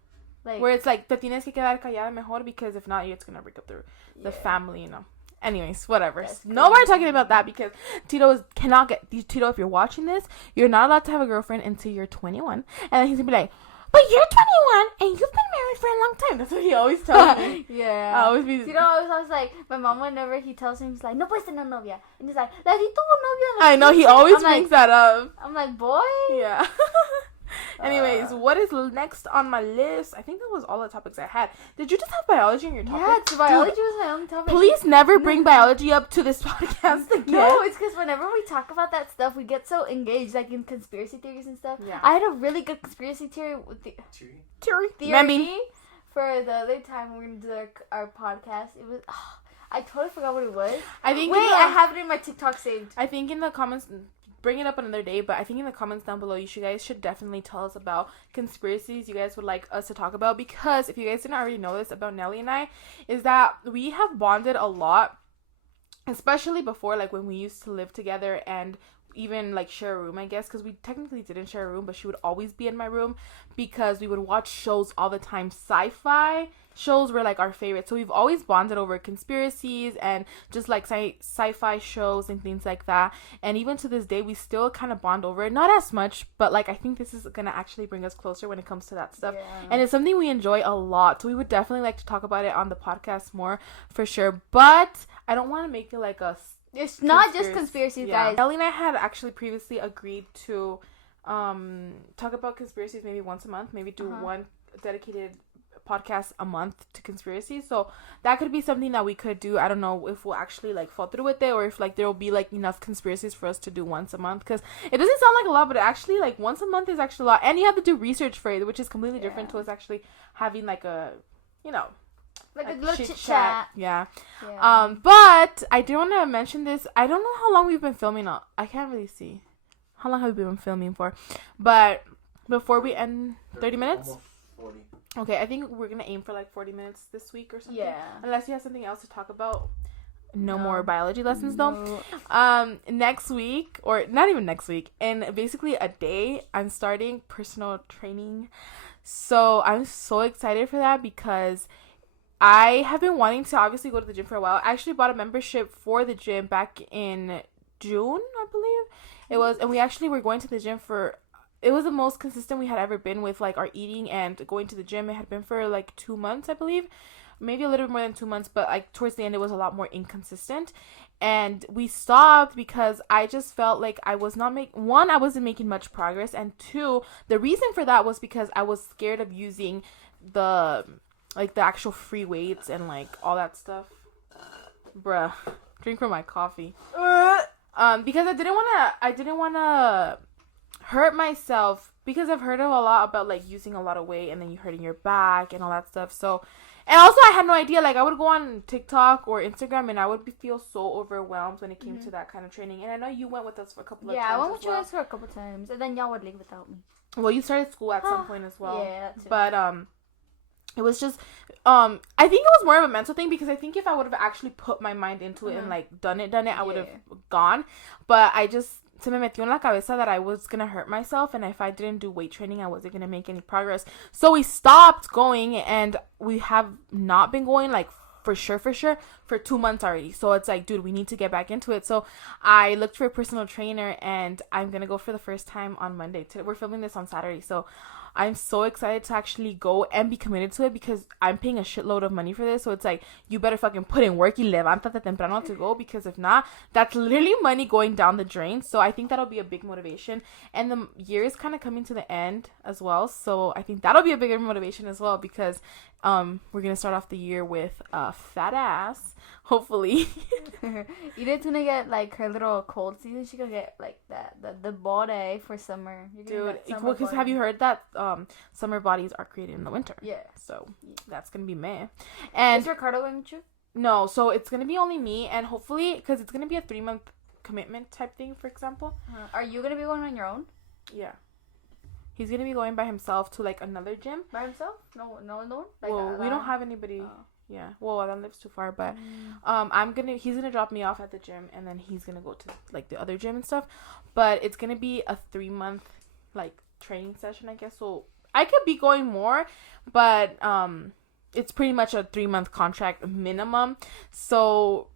Like, where it's like, te tienes que quedar callada mejor, because if not, it's going to break up the family, Anyways, whatever. No more talking about that, because Tito, if you're watching this, you're not allowed to have a girlfriend until you're 21. And then he's going to be like, but you're 21 and you've been married for a long time. That's what he always tells me. Yeah. I always be. I was like, my mom, whenever he tells him, he's like, no puedes tener novia. And he's like, la di tuvo novia. I know, he always brings that up. I'm like, boy. Yeah. Anyways, what is next on my list? I think that was all the topics I had. Did you just have biology in your topic? Yeah, biology was my own topic. Please never bring biology up to this podcast again. No, it's because whenever we talk about that stuff, we get so engaged, like in conspiracy theories and stuff. Yeah. I had a really good conspiracy theory Theory. For the other time when we were going to do our podcast. It was... I totally forgot what it was. I think. Wait, I have it in my TikTok saved. I think in the comments... Bring it up another day, but I think in the comments down below, you guys should definitely tell us about conspiracies you guys would like us to talk about, because if you guys didn't already know this about Nelly and I, is that we have bonded a lot, especially before, like when we used to live together and even like share a room, I guess, because we technically didn't share a room, but she would always be in my room because we would watch shows all the time. Sci-fi shows were like our favorite, so we've always bonded over conspiracies and just like sci-fi shows and things like that. And even to this day, we still kind of bond over it, not as much, but like I think this is gonna actually bring us closer when it comes to that stuff. And it's something we enjoy a lot, so we would definitely like to talk about it on the podcast more for sure. But I don't want to make it like a... It's not just conspiracies, guys. Ellie and I had actually previously agreed to talk about conspiracies maybe once a month, maybe do one dedicated podcast a month to conspiracies. So that could be something that we could do. I don't know if we'll actually like fall through with it, or if like there will be like enough conspiracies for us to do once a month, because it doesn't sound like a lot, but actually like once a month is actually a lot, and you have to do research for it, which is completely different to us actually having like a, you know, like a little chit chat. Yeah. But I do want to mention this. I don't know how long we've been filming. I can't really see. How long have we been filming for? But before we end, 30 minutes? Almost 40. Okay, I think we're going to aim for like 40 minutes this week or something. Yeah. Unless you have something else to talk about. No more biology lessons though. Next week, or not even next week, in basically a day, I'm starting personal training. So I'm so excited for that, because I have been wanting to obviously go to the gym for a while. I actually bought a membership for the gym back in June, I believe it was, and we actually were going to the gym for, it was the most consistent we had ever been with like our eating and going to the gym. It had been for like 2 months, I believe, maybe a little bit more than 2 months, but like towards the end it was a lot more inconsistent, and we stopped because I just felt like I was not I wasn't making much progress, and two, the reason for that was because I was scared of using the actual free weights and like all that stuff. Bruh, drink from my coffee. Because I didn't wanna hurt myself, because I've heard of a lot about like using a lot of weight and then you hurting your back and all that stuff. So, and also I had no idea, like I would go on TikTok or Instagram and I would feel so overwhelmed when it came to that kind of training. And I know you went with us for a couple of times. Yeah, I went with you guys for a couple times, and then y'all would leave without me. Well, you started school at some point as well. Yeah, that too. But it was just I think it was more of a mental thing, because I think if I would have actually put my mind into it and like done it, I would have gone. But I just, se me metió en la cabeza that I was gonna hurt myself, and if I didn't do weight training, I wasn't gonna make any progress. So we stopped going, and we have not been going like for sure for 2 months already. So it's like, dude, we need to get back into it. So I looked for a personal trainer, and I'm gonna go for the first time on Monday. We're filming this on Saturday, so I'm so excited to actually go and be committed to it, because I'm paying a shitload of money for this. So it's like, you better fucking put in work y levántate temprano to go, because if not, that's literally money going down the drain. So I think that'll be a big motivation. And the year is kind of coming to the end as well. So I think that'll be a bigger motivation as well, because we're going to start off the year with a fat ass, hopefully. Edith's gonna get like her little cold season. She gonna get like the body for summer. Dude, because have you heard that summer bodies are created in the winter? Yeah. So that's gonna be me. And is Ricardo going with you? No, so it's gonna be only me, and hopefully, because it's gonna be a 3-month commitment type thing, for example. Are you gonna be going on your own? Yeah. He's gonna be going by himself to like another gym. By himself? No one. Like, well, we don't have anybody. Oh. Yeah. Well, Adam lives too far, but he's gonna drop me off at the gym, and then he's gonna go to like the other gym and stuff. But it's gonna be a 3-month like training session, I guess. So I could be going more, but it's pretty much a 3-month contract minimum. So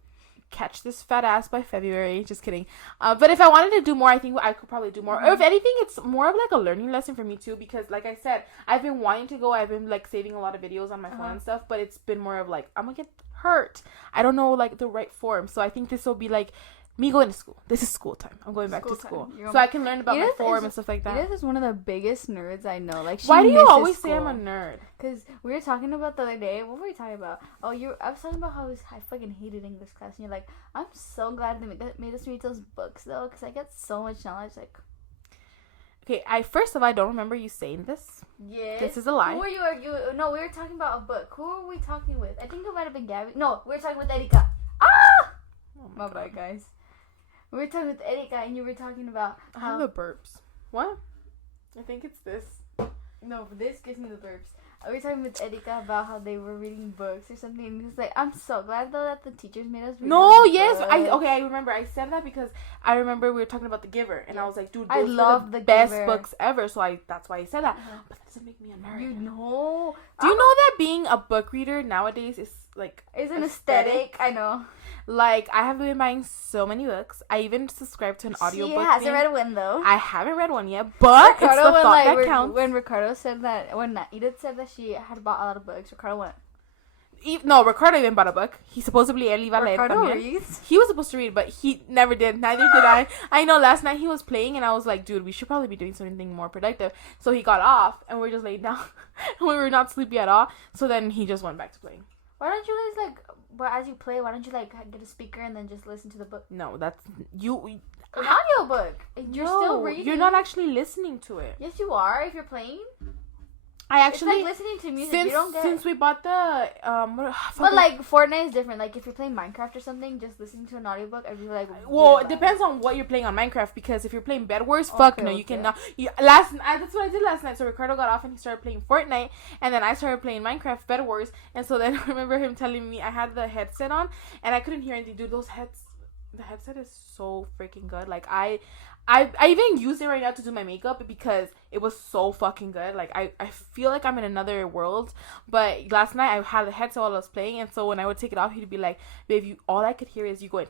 catch this fat ass by February. Just kidding. But if I wanted to do more, I think I could probably do more. Or if anything, it's more of like a learning lesson for me too, because like I said, I've been wanting to go. I've been like saving a lot of videos on my phone and stuff, but it's been more of like, I'm gonna get hurt. I don't know like the right form. So I think this will be like me going to school. This is school time. I'm going back to school. So I can learn about my form and stuff like that. Edith is one of the biggest nerds I know. Like, why do you always say I'm a nerd? Because we were talking about the other day. What were we talking about? Oh, I was talking about how I fucking hated English class. And you're like, I'm so glad they made us read those books, though. Because I get so much knowledge. Like, okay, first of all, I don't remember you saying this. yes. This is a lie. Who were you? No, we were talking about a book. Who were we talking with? I think it might have been Gabby. No, we were talking with Erika. Ah! Oh my bad, guys. We were talking with Erika, and you were talking about I have the burps. What? I think it's this. No, this gives me the burps. We were talking with Erika about how they were reading books or something, and he was like, I'm so glad, though, that the teachers made us read yes. books. I remember. I said that because I remember we were talking about The Giver, and I was like, dude, I those love the The best Giver. books ever, so that's why I said that. But that doesn't make me a nerd. You know. Do you know that being a book reader nowadays is, like, It's an aesthetic. I know. Like, I have been buying so many books. I even subscribed to an audiobook. She hasn't read one, though. I haven't read one yet, but it's the thought that counts. When Ricardo said that, when Edith said that she had bought a lot of books, Ricardo went. No, Ricardo even bought a book. He supposedly él iba a leer también. Reads? He was supposed to read, but he never did. Neither did I. I know last night he was playing, and I was like, dude, we should probably be doing something more productive. So he got off, and we were just laid down. And we were not sleepy at all. So then he just went back to playing. Why don't you guys, like, but as you play, why don't you, like, get a speaker and then just listen to the book? No, that's... You... An audiobook. You're still reading. You're not actually listening to it. Yes, you are, if you're playing. I actually... It's like listening to music. You don't get... Since we bought the... But, like, Fortnite is different. Like, if you're playing Minecraft or something, just listening to an audiobook, I'd be like... Well, it depends on what you're playing on Minecraft, because if you're playing Bed Wars, fuck no, you cannot... That's what I did last night. So Ricardo got off and he started playing Fortnite, and then I started playing Minecraft Bed Wars, and so then I remember him telling me I had the headset on, and I couldn't hear anything. Dude, the headset is so freaking good. Like, I even use it right now to do my makeup because it was so fucking good. Like, I feel like I'm in another world. But last night I had the headset while I was playing, and so when I would take it off, he'd be like, babe, all I could hear is you going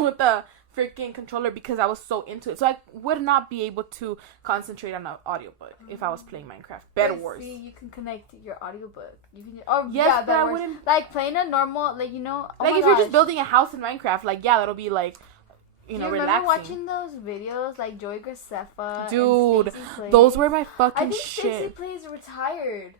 with the freaking controller, because I was so into it. So I would not be able to concentrate on an audiobook if I was playing Minecraft Bed Wars. See, you can connect your audiobook. You can... Oh, yes, yeah, but I wouldn't... Like, playing a normal, like, you know... Oh, like, if you're just building a house in Minecraft, like, yeah, that'll be, like... You know, remember relaxing. watching those videos like Joey Graceffa? Dude, and those were my fucking shit. I think Stacey Plays retired.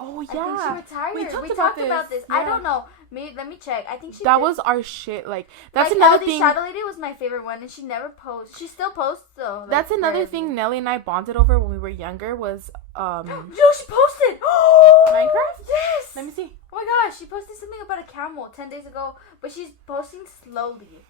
Oh yeah, I think she retired. We talked about this. Yeah. I don't know. Let me check. I think she. That did. was our shit. Like, that's like, another LD thing. Shadow Lady was my favorite one, and she never posts. She still posts though. Like, that's another thing Nelly and I bonded over when we were younger was Yo, she posted Minecraft. Yes. Let me see. Oh my gosh, she posted something about a camel 10 days ago, but she's posting slowly.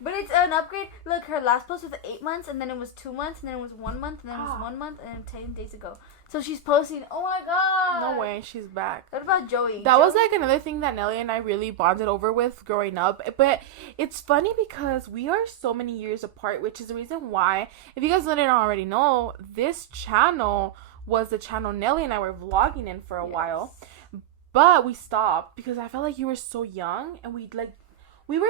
But it's an upgrade. Look, her last post was 8 months, and then it was 2 months, and then it was 1 month, and then it was 1 month, and then 10 days ago. So she's posting. Oh my god. No way, she's back. What about Joey? That was like another thing that Nelly and I really bonded over with growing up. But it's funny because we are so many years apart, which is the reason why, if you guys didn't already know, this channel was the channel Nelly and I were vlogging in for a while. But we stopped because I felt like you were so young, and we were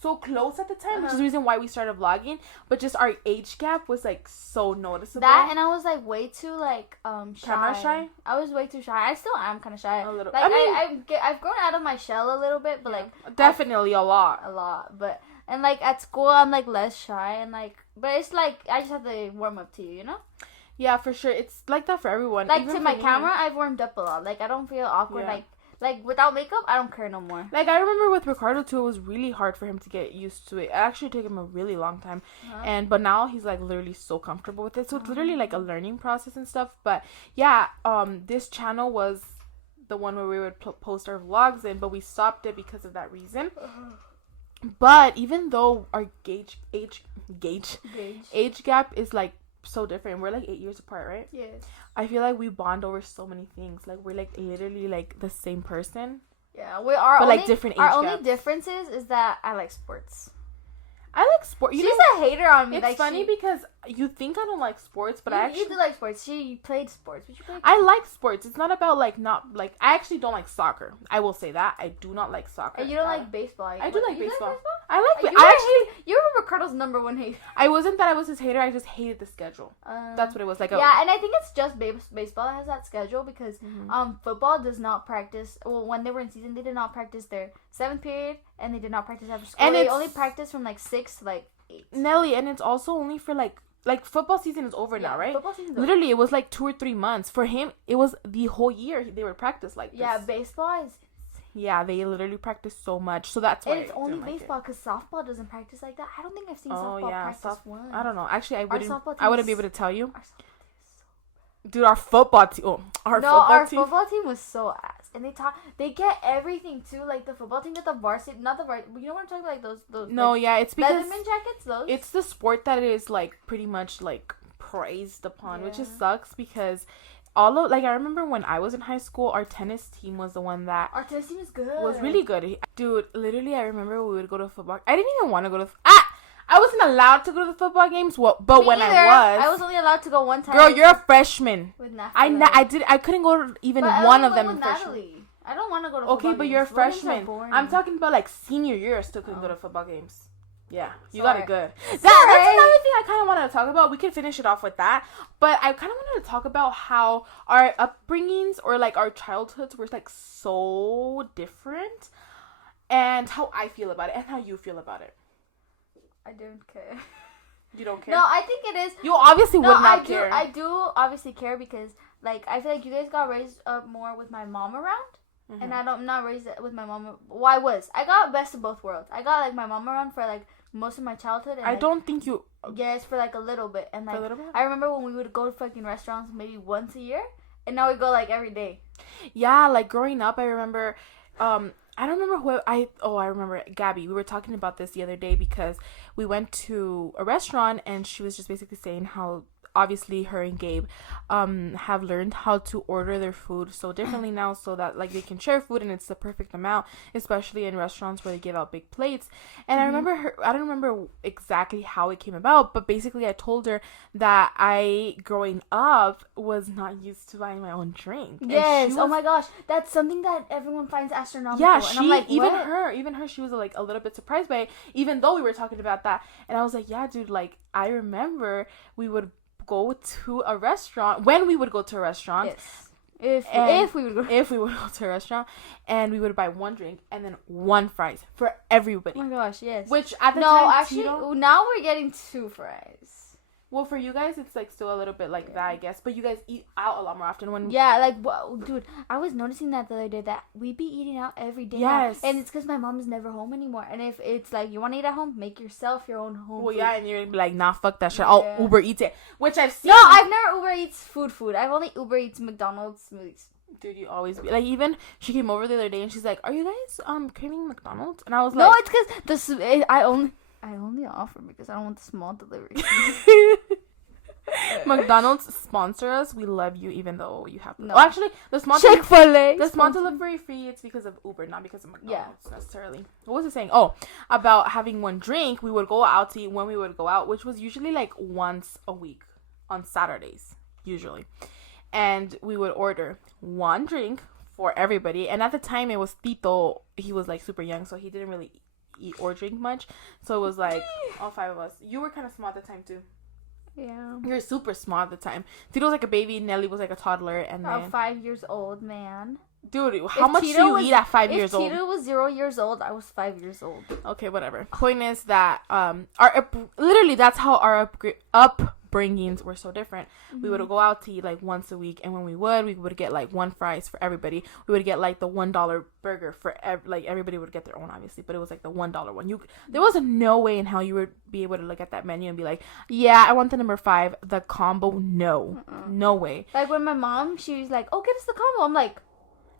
so close at the time, which is the reason why we started vlogging. But just our age gap was like so noticeable. That, and I was like way too shy. Camera shy? I was way too shy. I still am kind of shy. A little. Like, I've grown out of my shell a little bit, but like definitely a lot. But and like at school I'm like less shy, and like, but it's like I just have to warm up to you know. Yeah, for sure. It's like that for everyone. Like, even to my camera, I've warmed up a lot. Like, I don't feel awkward. Like without makeup, I don't care no more. Like, I remember with Ricardo too, it was really hard for him to get used to it. It actually took him a really long time. But now he's like literally so comfortable with it. So it's literally like a learning process and stuff. But yeah, this channel was the one where we would post our vlogs in, but we stopped it because of that reason. But even though our age gap is like so different, we're like 8 years apart, right? Yes. I feel like we bond over so many things. Like, we're like literally like the same person. Yeah, we are. But like different age Our gaps. only difference is that I like sports. I like sport. She's a hater on me. It's like funny because you think I don't like sports, but you do like sports. You played sports. But you played I like sports. It's not about like not like. I actually don't like soccer. I will say that I do not like soccer. You don't like baseball. I do like baseball. Like baseball. I like. You were Ricardo's number one hater. I wasn't that I was his hater. I just hated the schedule. That's what it was like. Yeah, and I think it's just baseball that has that schedule because football does not practice. Well, when they were in season, they did not practice their 7th period, and they did not practice after school. And they only practice from like 6 to like 8. Nelly, and it's also only for like football season is over now, right? Football season. Literally, it was like 2 or 3 months. For him, it was the whole year they would practice like this. Yeah, baseball is. Yeah, they literally practice so much, so that's why. And it's only baseball because softball doesn't practice like that. I don't think I've seen softball practice once. I don't know. Actually, I wouldn't be able to tell you. Dude, our football team. Oh, our football team was so ass, and they get everything too. Like the football team get the varsity, not the varsity. You know what I'm talking about? Like those. No, like, yeah, it's because Leatherman jackets. Those. It's the sport that is like pretty much like praised upon, which just sucks because I remember when I was in high school, our tennis team was the one that our tennis team is good. Was really good, dude. Literally, I remember we would go to football. I didn't even want to go to. I wasn't allowed to go to the football games. But when I was only allowed to go one time. Girl, you're a freshman. With Natalie. I couldn't go to even one of them. With Natalie. I don't want to go to. Okay, but you're a freshman. I'm talking about like senior year. I still couldn't go to football games. Yeah, you got it good. That's another thing I kind of wanted to talk about. We can finish it off with that. But I kind of wanted to talk about how our upbringings or like our childhoods were like so different, and how I feel about it and how you feel about it. I don't care. You don't care? No, I think it is. You obviously would not care. I do obviously care because like I feel like you guys got raised up more with my mom around. Mm-hmm. And I'm not raised with my mom. Well, I got best of both worlds. I got like my mom around for like most of my childhood. And, I don't think you. Yes, for like a little bit. And like for a little bit? I remember when we would go to fucking restaurants maybe once a year, and now we go like every day. Yeah, like growing up, I remember. I don't remember who I remember Gabby. We were talking about this the other day because we went to a restaurant and she was just basically saying how obviously her and Gabe have learned how to order their food so differently now so that like they can share food and it's the perfect amount, especially in restaurants where they give out big plates. And I don't remember exactly how it came about, but basically I told her that I growing up was not used to buying my own drink. Yes. Oh my gosh, that's something that everyone finds astronomical. Yeah, and I'm like, even her she was like a little bit surprised by it, even though we were talking about that. And I was like, yeah, dude, like I remember we would go to a restaurant when we would go to a restaurant. Yes. If we would go to a restaurant and we would buy one drink and then one fries for everybody. Oh my gosh, yes. Which at the time, actually, now we're getting 2 fries. Well, for you guys, it's like still a little bit like that, I guess. But you guys eat out a lot more often when. Yeah, like, well, dude, I was noticing that the other day that we be eating out every day. Yes. Now, and it's because my mom is never home anymore. And if it's like you want to eat at home, make yourself your own home. Well, food. yeah, and you're like, nah, fuck that shit. I'll Uber Eats it, which I've seen. No, I've never Uber Eats food. I've only Uber Eats McDonald's smoothies. Dude, you always be like, even she came over the other day and she's like, "Are you guys craving McDonald's?" And I was like, "No, it's because I only offer because I don't want the small delivery." McDonald's sponsor us. We love you, even though you have. No, well, actually, the small Chick-fil-A. The small delivery fee. It's because of Uber, not because of McDonald's necessarily. What was it saying? Oh, about having one drink. We would go out to eat when we would go out, which was usually like once a week on Saturdays, usually, and we would order one drink for everybody. And at the time, it was Tito. He was like super young, so he didn't really eat or drink much. So it was like all 5 of us. You were kind of small at the time too. Yeah. You were super small at the time. Tito was like a baby. Nelly was like a toddler. And then 5 years old, man. Dude, how much do you eat at 5 years old? If Tito was 0 years old, I was 5 years old. Okay, whatever. Point is that literally that's how our upbringings were so different. Mm-hmm. We would go out to eat like once a week, and when we would get like one fries for everybody. We would get like the $1 burger for like everybody would get their own, obviously, but it was like the $1 one. There was no way in how you would be able to look at that menu and be like, yeah, I want the number 5, the combo. No way. Like when my mom, she was like, oh, get us the combo. I'm like,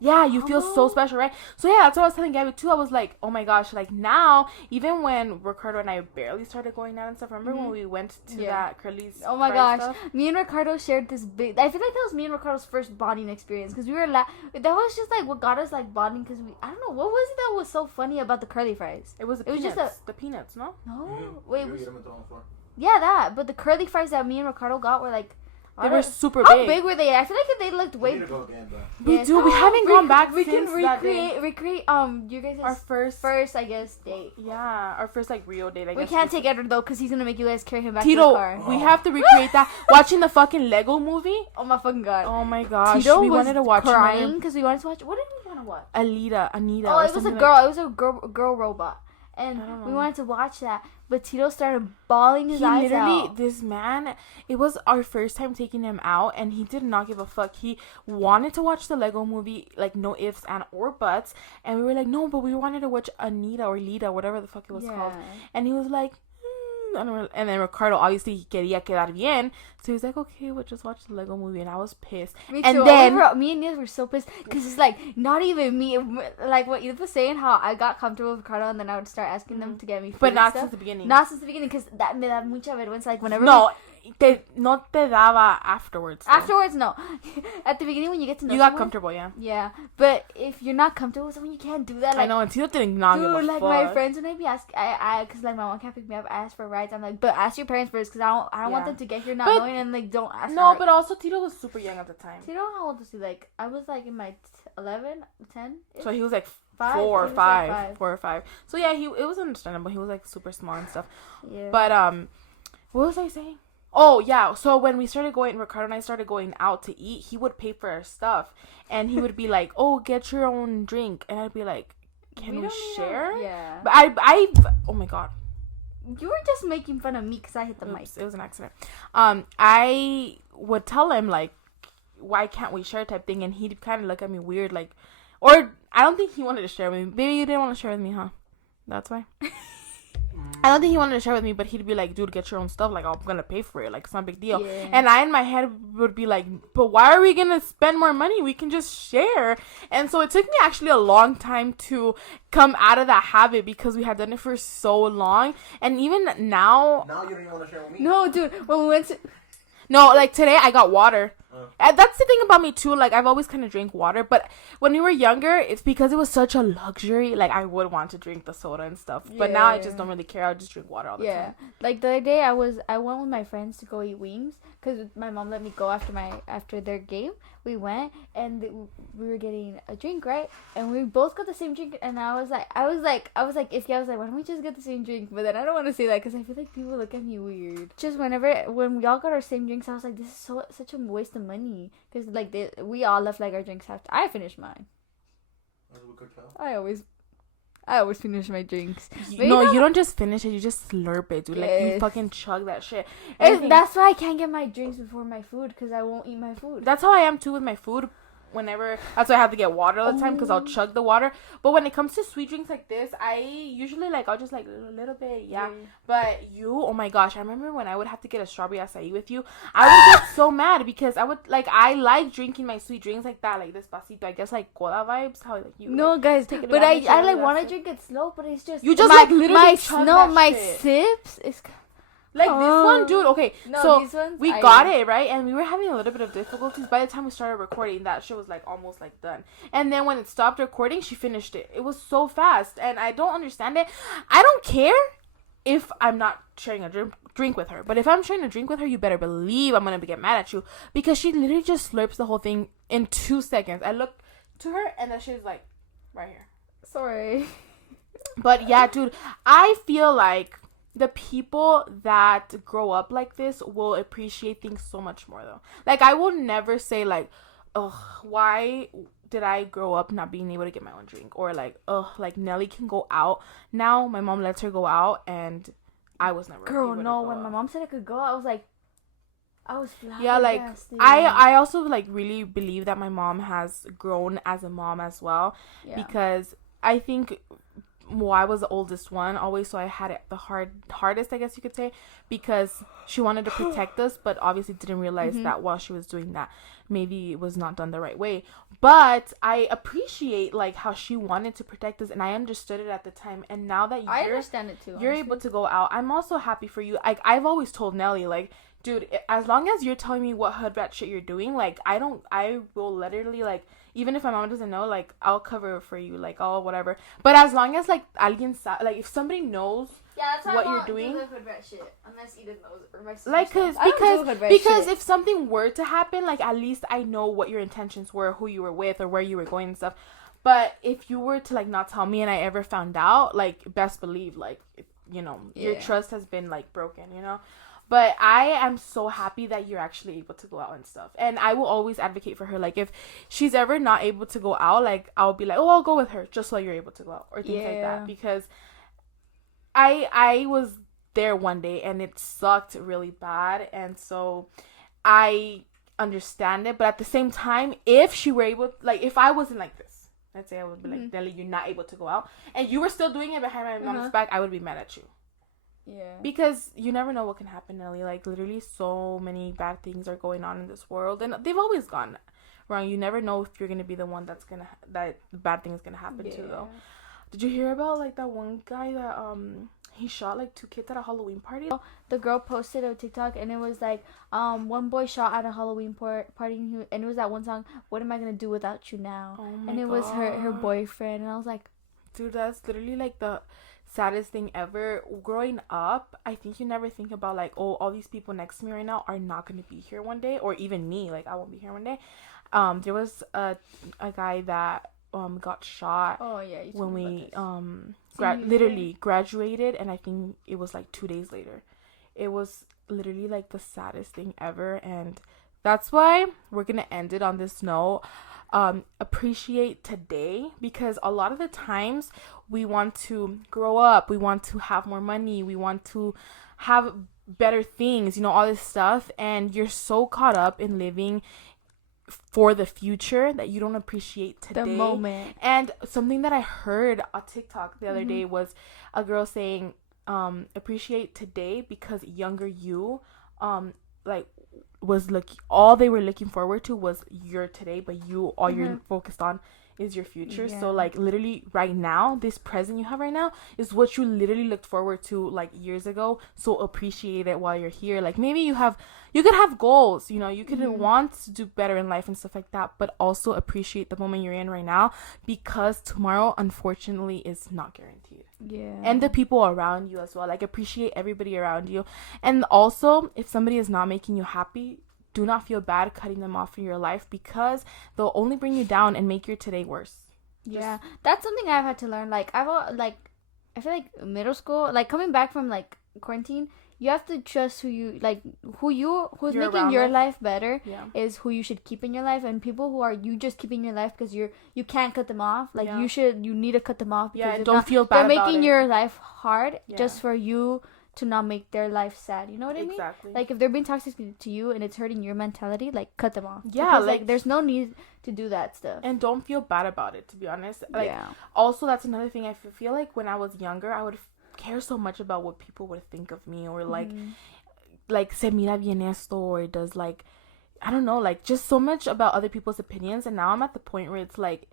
yeah, you feel so special, right? So yeah, that's what I was telling Gabby too. I was like, oh my gosh, like now, even when Ricardo and I barely started going out and stuff, remember when we went to that Curly's? Oh my gosh, stuff? Me and Ricardo shared this big, I feel like that was me and Ricardo's first bonding experience, because we were that was just like what got us like bonding, because I don't know, what was it that was so funny about the curly fries? It was the peanuts, no? No, Wait, we get them at the home store. Yeah, that. But the curly fries that me and Ricardo got were like. They were super How big. big were they? I feel like they looked way. We need to go again, bro. We do. We haven't gone back We since can that day. recreate you guys' Our first, I guess, date. yeah, our first like Rio date. I guess We can't take Edward though, cause he's gonna make you guys carry him back Tito. to the car. We have to recreate that. Watching the fucking Lego movie. Oh my fucking god. Oh my gosh. Tito we was wanted to watch crying because we wanted to watch. What did we want to watch? Anita. Oh, or it was a something girl. like- It was a girl robot, and I don't we know. wanted to watch that. But Tito started bawling his He eyes literally, out. this man, it was our first time taking him out, and he did not give a fuck. He wanted to watch the Lego movie, like, no ifs and or buts, and we were like, no, but we wanted to watch Anita or Lita, whatever the fuck it was called. And he was like, and then Ricardo, obviously, he quería quedar bien, so he was like, okay, we'll just watch the Lego movie, and I was pissed. Me And too. then, Me and Edith were so pissed because it's like not even me. Like what Edith was saying, how I got comfortable with Ricardo, and then I would start asking them to get me food. but and not stuff. since the beginning. Not since the beginning, because that me da mucha vergüenza. Like whenever No, no te daba afterwards. Though. afterwards, no. At the beginning, when you get to know You got someone, comfortable, yeah. Yeah, but if you're not comfortable with someone, you can't do that. Like, I know, and Tito did not give a dude, like fuck. my friends when I be ask, cause like my mom can't pick me up, I ask for rides. I'm like, but ask your parents first, cause I don't want Yeah. them to get here not But- knowing and like don't ask. No, for but also Tito was super young at the time. you know how old was he? Like I was like in my 11, 10. So he was like Five? four He or was like five, five. 4 or 5. So yeah, it was understandable. He was like super small and stuff. Yeah. But what was I saying? Oh yeah, so when we started going, Ricardo and I started going out to eat, he would pay for our stuff, and he would be like, "Oh, get your own drink," and I'd be like, "Can we don't need share?" that. Yeah. But I, oh my god, You were just making fun of me because I hit the mic. oops, it was an accident. I would tell him like, "Why can't we share?" type thing, and he'd kind of look at me weird, like, or I don't think he wanted to share with me. Maybe you didn't want to share with me, huh? That's why. I don't think he wanted to share with me, but he'd be like, dude, get your own stuff. Like, I'm going to pay for it. Like, it's not a big deal. Yeah. And I, in my head, would be like, but why are we going to spend more money? We can just share. And so it took me actually a long time to come out of that habit because we had done it for so long. And even now. Now you don't even want to share with me. No, dude. When we went to... No, like today I got water. And that's the thing about me too. Like I've always kind of drank water, but when we were younger, it's because it was such a luxury. Like I would want to drink the soda and stuff, but now I just don't really care. I'll just drink water all the time. Like the other day, I went with my friends to go eat wings because my mom let me go after their game. We went and we were getting a drink, right? And we both got the same drink. And I was like, if I was like, why don't we just get the same drink? But then I don't want to say that because I feel like people look at me weird. Just when we all got our same drinks, I was like, this is such a waste of money because like we all left like our drinks after. I finished mine. I always finish my drinks. No, you don't just finish it. You just slurp it, dude. Like you fucking chug that shit. That's why I can't get my drinks before my food because I won't eat my food. That's how I am too with my food. That's why I have to get water all the time because I'll chug the water. But when it comes to sweet drinks like this, I usually I'll just like a little bit, yeah. But oh my gosh, I remember when I would have to get a strawberry acai with you, I would get so mad because I like drinking my sweet drinks like that, like Despacito. I guess like cola vibes, how like you. No, like, guys, take it but advantage I of like that want to shit. drink it slow, but it's just You just like literally chug that my shit. sips is. Like this one, dude. Okay, No, so these ones, we got it right, and we were having a little bit of difficulties. By the time we started recording, that shit was like almost like done. And then when it stopped recording, she finished it. It was so fast, and I don't understand it. I don't care if I'm not sharing a drink with her, but if I'm sharing a drink with her, you better believe I'm gonna get mad at you because she literally just slurps the whole thing in 2 seconds. I looked to her, and that shit is like right here. Sorry. But yeah, dude, I feel like the people that grow up like this will appreciate things so much more though. Like I will never say like, ugh, why did I grow up not being able to get my own drink? Or like, ugh, like Nelly can go out now. My mom lets her go out and I was never Girl, able to no, go when out. my mom said I could go, I was like, I was flabbergasted. Yeah, like I also like really believe that my mom has grown as a mom as well, because I think I was the oldest one always, so I had it the hardest, I guess you could say, because she wanted to protect us, but obviously didn't realize that while she was doing that, maybe it was not done the right way. But I appreciate like how she wanted to protect us, and I understood it at the time. And now that I understand it too. You're honestly. able to go out. I'm also happy for you. Like I've always told Nelly, like, dude, as long as you're telling me what hood rat shit you're doing, like I will literally like. Even if my mom doesn't know, like, I'll cover it for you, like, oh, whatever. But as long as, like, alguien like, if somebody knows Yeah, that's why what I you're won't doing. do the hood rat shit unless Edith knows or my sister. Like, knows. I don't do hood rat because shit. if something were to happen, like, at least I know what your intentions were, who you were with, or where you were going and stuff. But if you were to, like, not tell me and I ever found out, like, best believe, like, you know, your trust has been, like, broken, you know? But I am so happy that you're actually able to go out and stuff. And I will always advocate for her. Like, if she's ever not able to go out, like, I'll be like, oh, I'll go with her just so you're able to go out. Or things like that. Because I was there one day and it sucked really bad. And so I understand it. But at the same time, if she were able, like, if I wasn't like this, let's say I would be like, Nelly, you're not able to go out. And you were still doing it behind my mom's back, I would be mad at you. Yeah. Because you never know what can happen, Nelly. Like, literally so many bad things are going on in this world. And they've always gone wrong. You never know if you're going to be the one that bad thing is going to happen to, though. Did you hear about, like, that one guy that, he shot, like, 2 kids at a Halloween party? The girl posted a TikTok, and it was, like, one boy shot at a Halloween party, and it was that one song, What Am I Gonna Do Without You Now? Oh my and it was her boyfriend, and I was like... Dude, that's literally, like, the saddest thing ever. Growing up, I think you never think about, like, oh, all these people next to me right now are not going to be here one day, or even me, like, I won't be here one day. There was a guy that got shot when we literally graduated, and I think it was like 2 days later. It was literally like the saddest thing ever, and that's why we're gonna end it on this note. Appreciate today, because a lot of the times we want to grow up, we want to have more money, we want to have better things, you know, all this stuff, and you're so caught up in living for the future that you don't appreciate today, the moment. And something that I heard on TikTok the other day was a girl saying, appreciate today, because younger you, like, was all they were looking forward to was your today, but all you're focused on is your future. So, like, literally right now, this present you have right now is what you literally looked forward to, like, years ago. So appreciate it while you're here. Like, maybe you could have goals, you know, you could want to do better in life and stuff like that, but also appreciate the moment you're in right now, because tomorrow, unfortunately, is not guaranteed. Yeah. And the people around you as well. Like, appreciate everybody around you. And also, if somebody is not making you happy, do not feel bad cutting them off in your life, because they'll only bring you down and make your today worse. Yeah, that's something I've had to learn. Like, I feel like middle school, like, coming back from, like, quarantine, you have to trust who's you're making your life better is who you should keep in your life, and people who are you just keeping your life because you can't cut them off. Like, you need to cut them off, because don't feel bad. They're making your life hard just for you to not make their life sad. You know what I mean? Exactly. Like, if they're being toxic to you and it's hurting your mentality, like, cut them off. Yeah, because, like, there's no need to do that stuff. And don't feel bad about it, to be honest. Like, also, that's another thing. I feel like when I was younger, I would care so much about what people would think of me, or like se mira bien esto, or does, like, I don't know, like, just so much about other people's opinions. And now I'm at the point where it's like,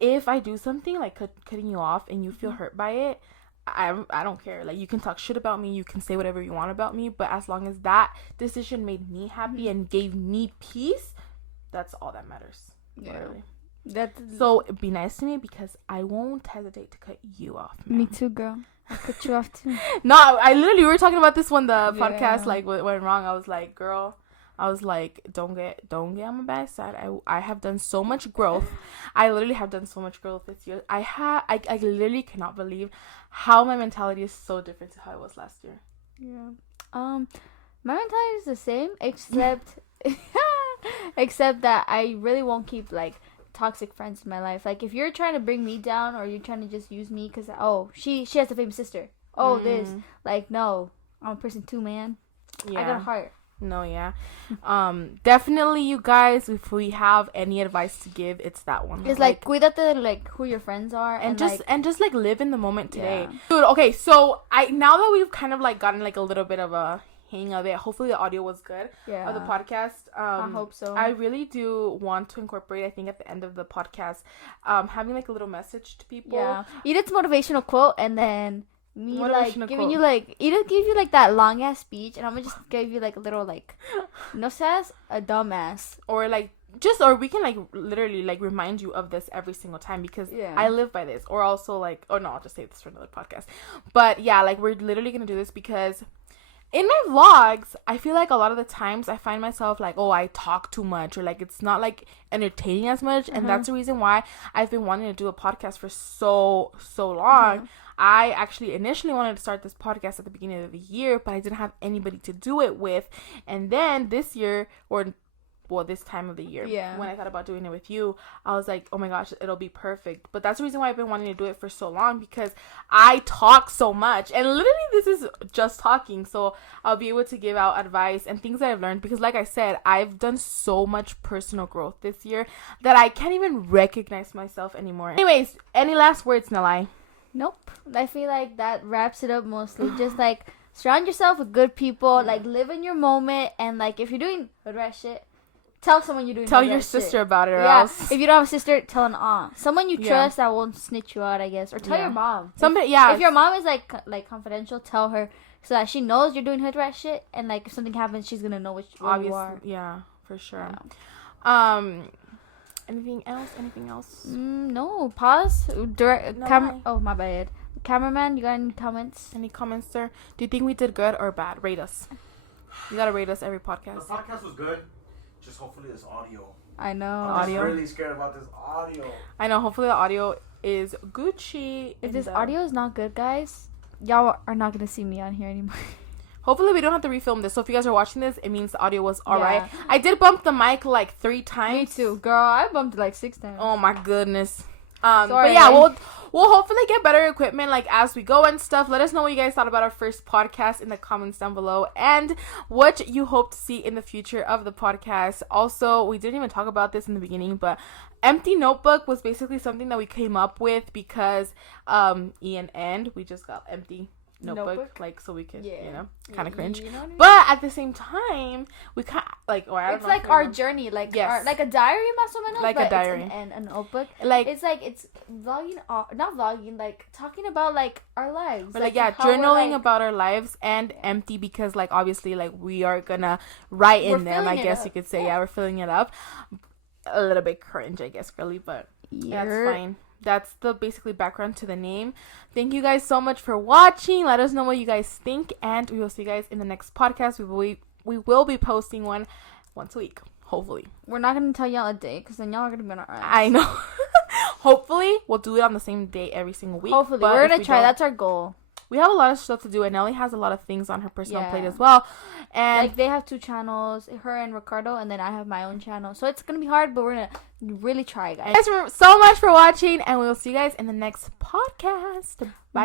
if I do something like cutting you off and you feel hurt by it, I don't care. Like, you can talk shit about me, you can say whatever you want about me, but as long as that decision made me happy and gave me peace, that's all that matters. Literally. So be nice to me, because I won't hesitate to cut you off, man. Me too, girl. I'll cut you off too. No, I literally, we were talking about this when the podcast like went wrong. I was like, girl, don't get on my bad side. I have done so much growth. I literally have done so much growth this year. I literally cannot believe how my mentality is so different to how it was last year. Yeah. My mentality is the same, except except that I really won't keep, like, toxic friends in my life. Like, if you're trying to bring me down, or you're trying to just use me because she has a famous sister, this, like, no, I'm a person too, man. I got a heart. No, definitely, you guys, if we have any advice to give, it's that one. It's like cuídate, like, who your friends are, and just like live in the moment today. Dude, okay, so now that we've kind of, like, gotten, like, a little bit of a hang of it, hopefully the audio was good of the podcast. I hope so. I really do want to incorporate, I think, at the end of the podcast, having, like, a little message to people. Edith's motivational quote, and then me, like, giving you, like, Edith gave you, like, that long ass speech, and I'm gonna just give you, like, a little, like, no seas a dumbass, or, like, or we can like literally like remind you of this every single time, because I live by this. Or also like, oh no, I'll just save this for another podcast. But yeah, like we're literally gonna do this because in my vlogs, I feel like a lot of the times I find myself like, oh, I talk too much, or like it's not like entertaining as much. And that's the reason why I've been wanting to do a podcast for so long. I actually initially wanted to start this podcast at the beginning of the year, but I didn't have anybody to do it with. And then this year, this time of the year, when I thought about doing it with you, I was like, oh my gosh, it'll be perfect. But that's the reason why I've been wanting to do it for so long, because I talk so much, and literally this is just talking, so I'll be able to give out advice and things that I've learned, because like I said, I've done so much personal growth this year that I can't even recognize myself anymore. Anyways, any last words, Nely? Nope. I feel like that wraps it up mostly. Just like surround yourself with good people, like live in your moment, and like if you're doing hood rat shit, tell someone you're doing. Tell your sister about it, or else. If you don't have a sister, tell an aunt. Someone you trust that won't snitch you out, I guess. Or tell your mom. Somebody, If your mom is like confidential, tell her so that she knows you're doing hood rat shit, and like if something happens, she's gonna know where you are. Yeah, for sure. Yeah. Anything else? No. Pause. Oh, my bad. Cameraman, you got any comments? Any comments, sir? Do you think we did good or bad? Rate us. You gotta rate us every podcast. The podcast was good. Just hopefully this audio. I know. I'm just really scared about this audio. I know. Hopefully the audio is Gucci. If this audio is not good, guys, y'all are not gonna see me on here anymore. Hopefully we don't have to refilm this. So if you guys are watching this, it means the audio was alright. I did bump the mic like 3 times. Me too, girl. I bumped it like 6 times. Oh my goodness. Sorry. But yeah, we'll hopefully get better equipment like as we go and stuff. Let us know what you guys thought about our first podcast in the comments down below, and what you hope to see in the future of the podcast. Also, we didn't even talk about this in the beginning, but empty notebook was basically something that we came up with because we just got empty notebook, like, so we could, kind of cringe. You know what I mean? But at the same time, we kind like, it's like our journey, like like a diary, más o menos, like a diary and a notebook. Like it's vlogging, not vlogging, like talking about like our lives, or like journaling about our lives, and empty because like obviously like we are gonna write in them. I guess you could say we're filling it up. A little bit cringe, I guess, girly, but that's fine. That's the basically background to the name. Thank you guys so much for watching. Let us know what you guys think, and we will see you guys in the next podcast. We will be posting one once a week, hopefully. We're not gonna tell y'all a day because then y'all are gonna be on our ass. I know. Hopefully we'll do it on the same day every single week. Hopefully, we're gonna try. That's our goal. We have a lot of stuff to do, and Nelly has a lot of things on her personal plate as well. And like they have 2 channels, her and Ricardo, and then I have my own channel. So it's gonna be hard, but we're gonna really try, guys. Thanks so much for watching, and we will see you guys in the next podcast. Bye.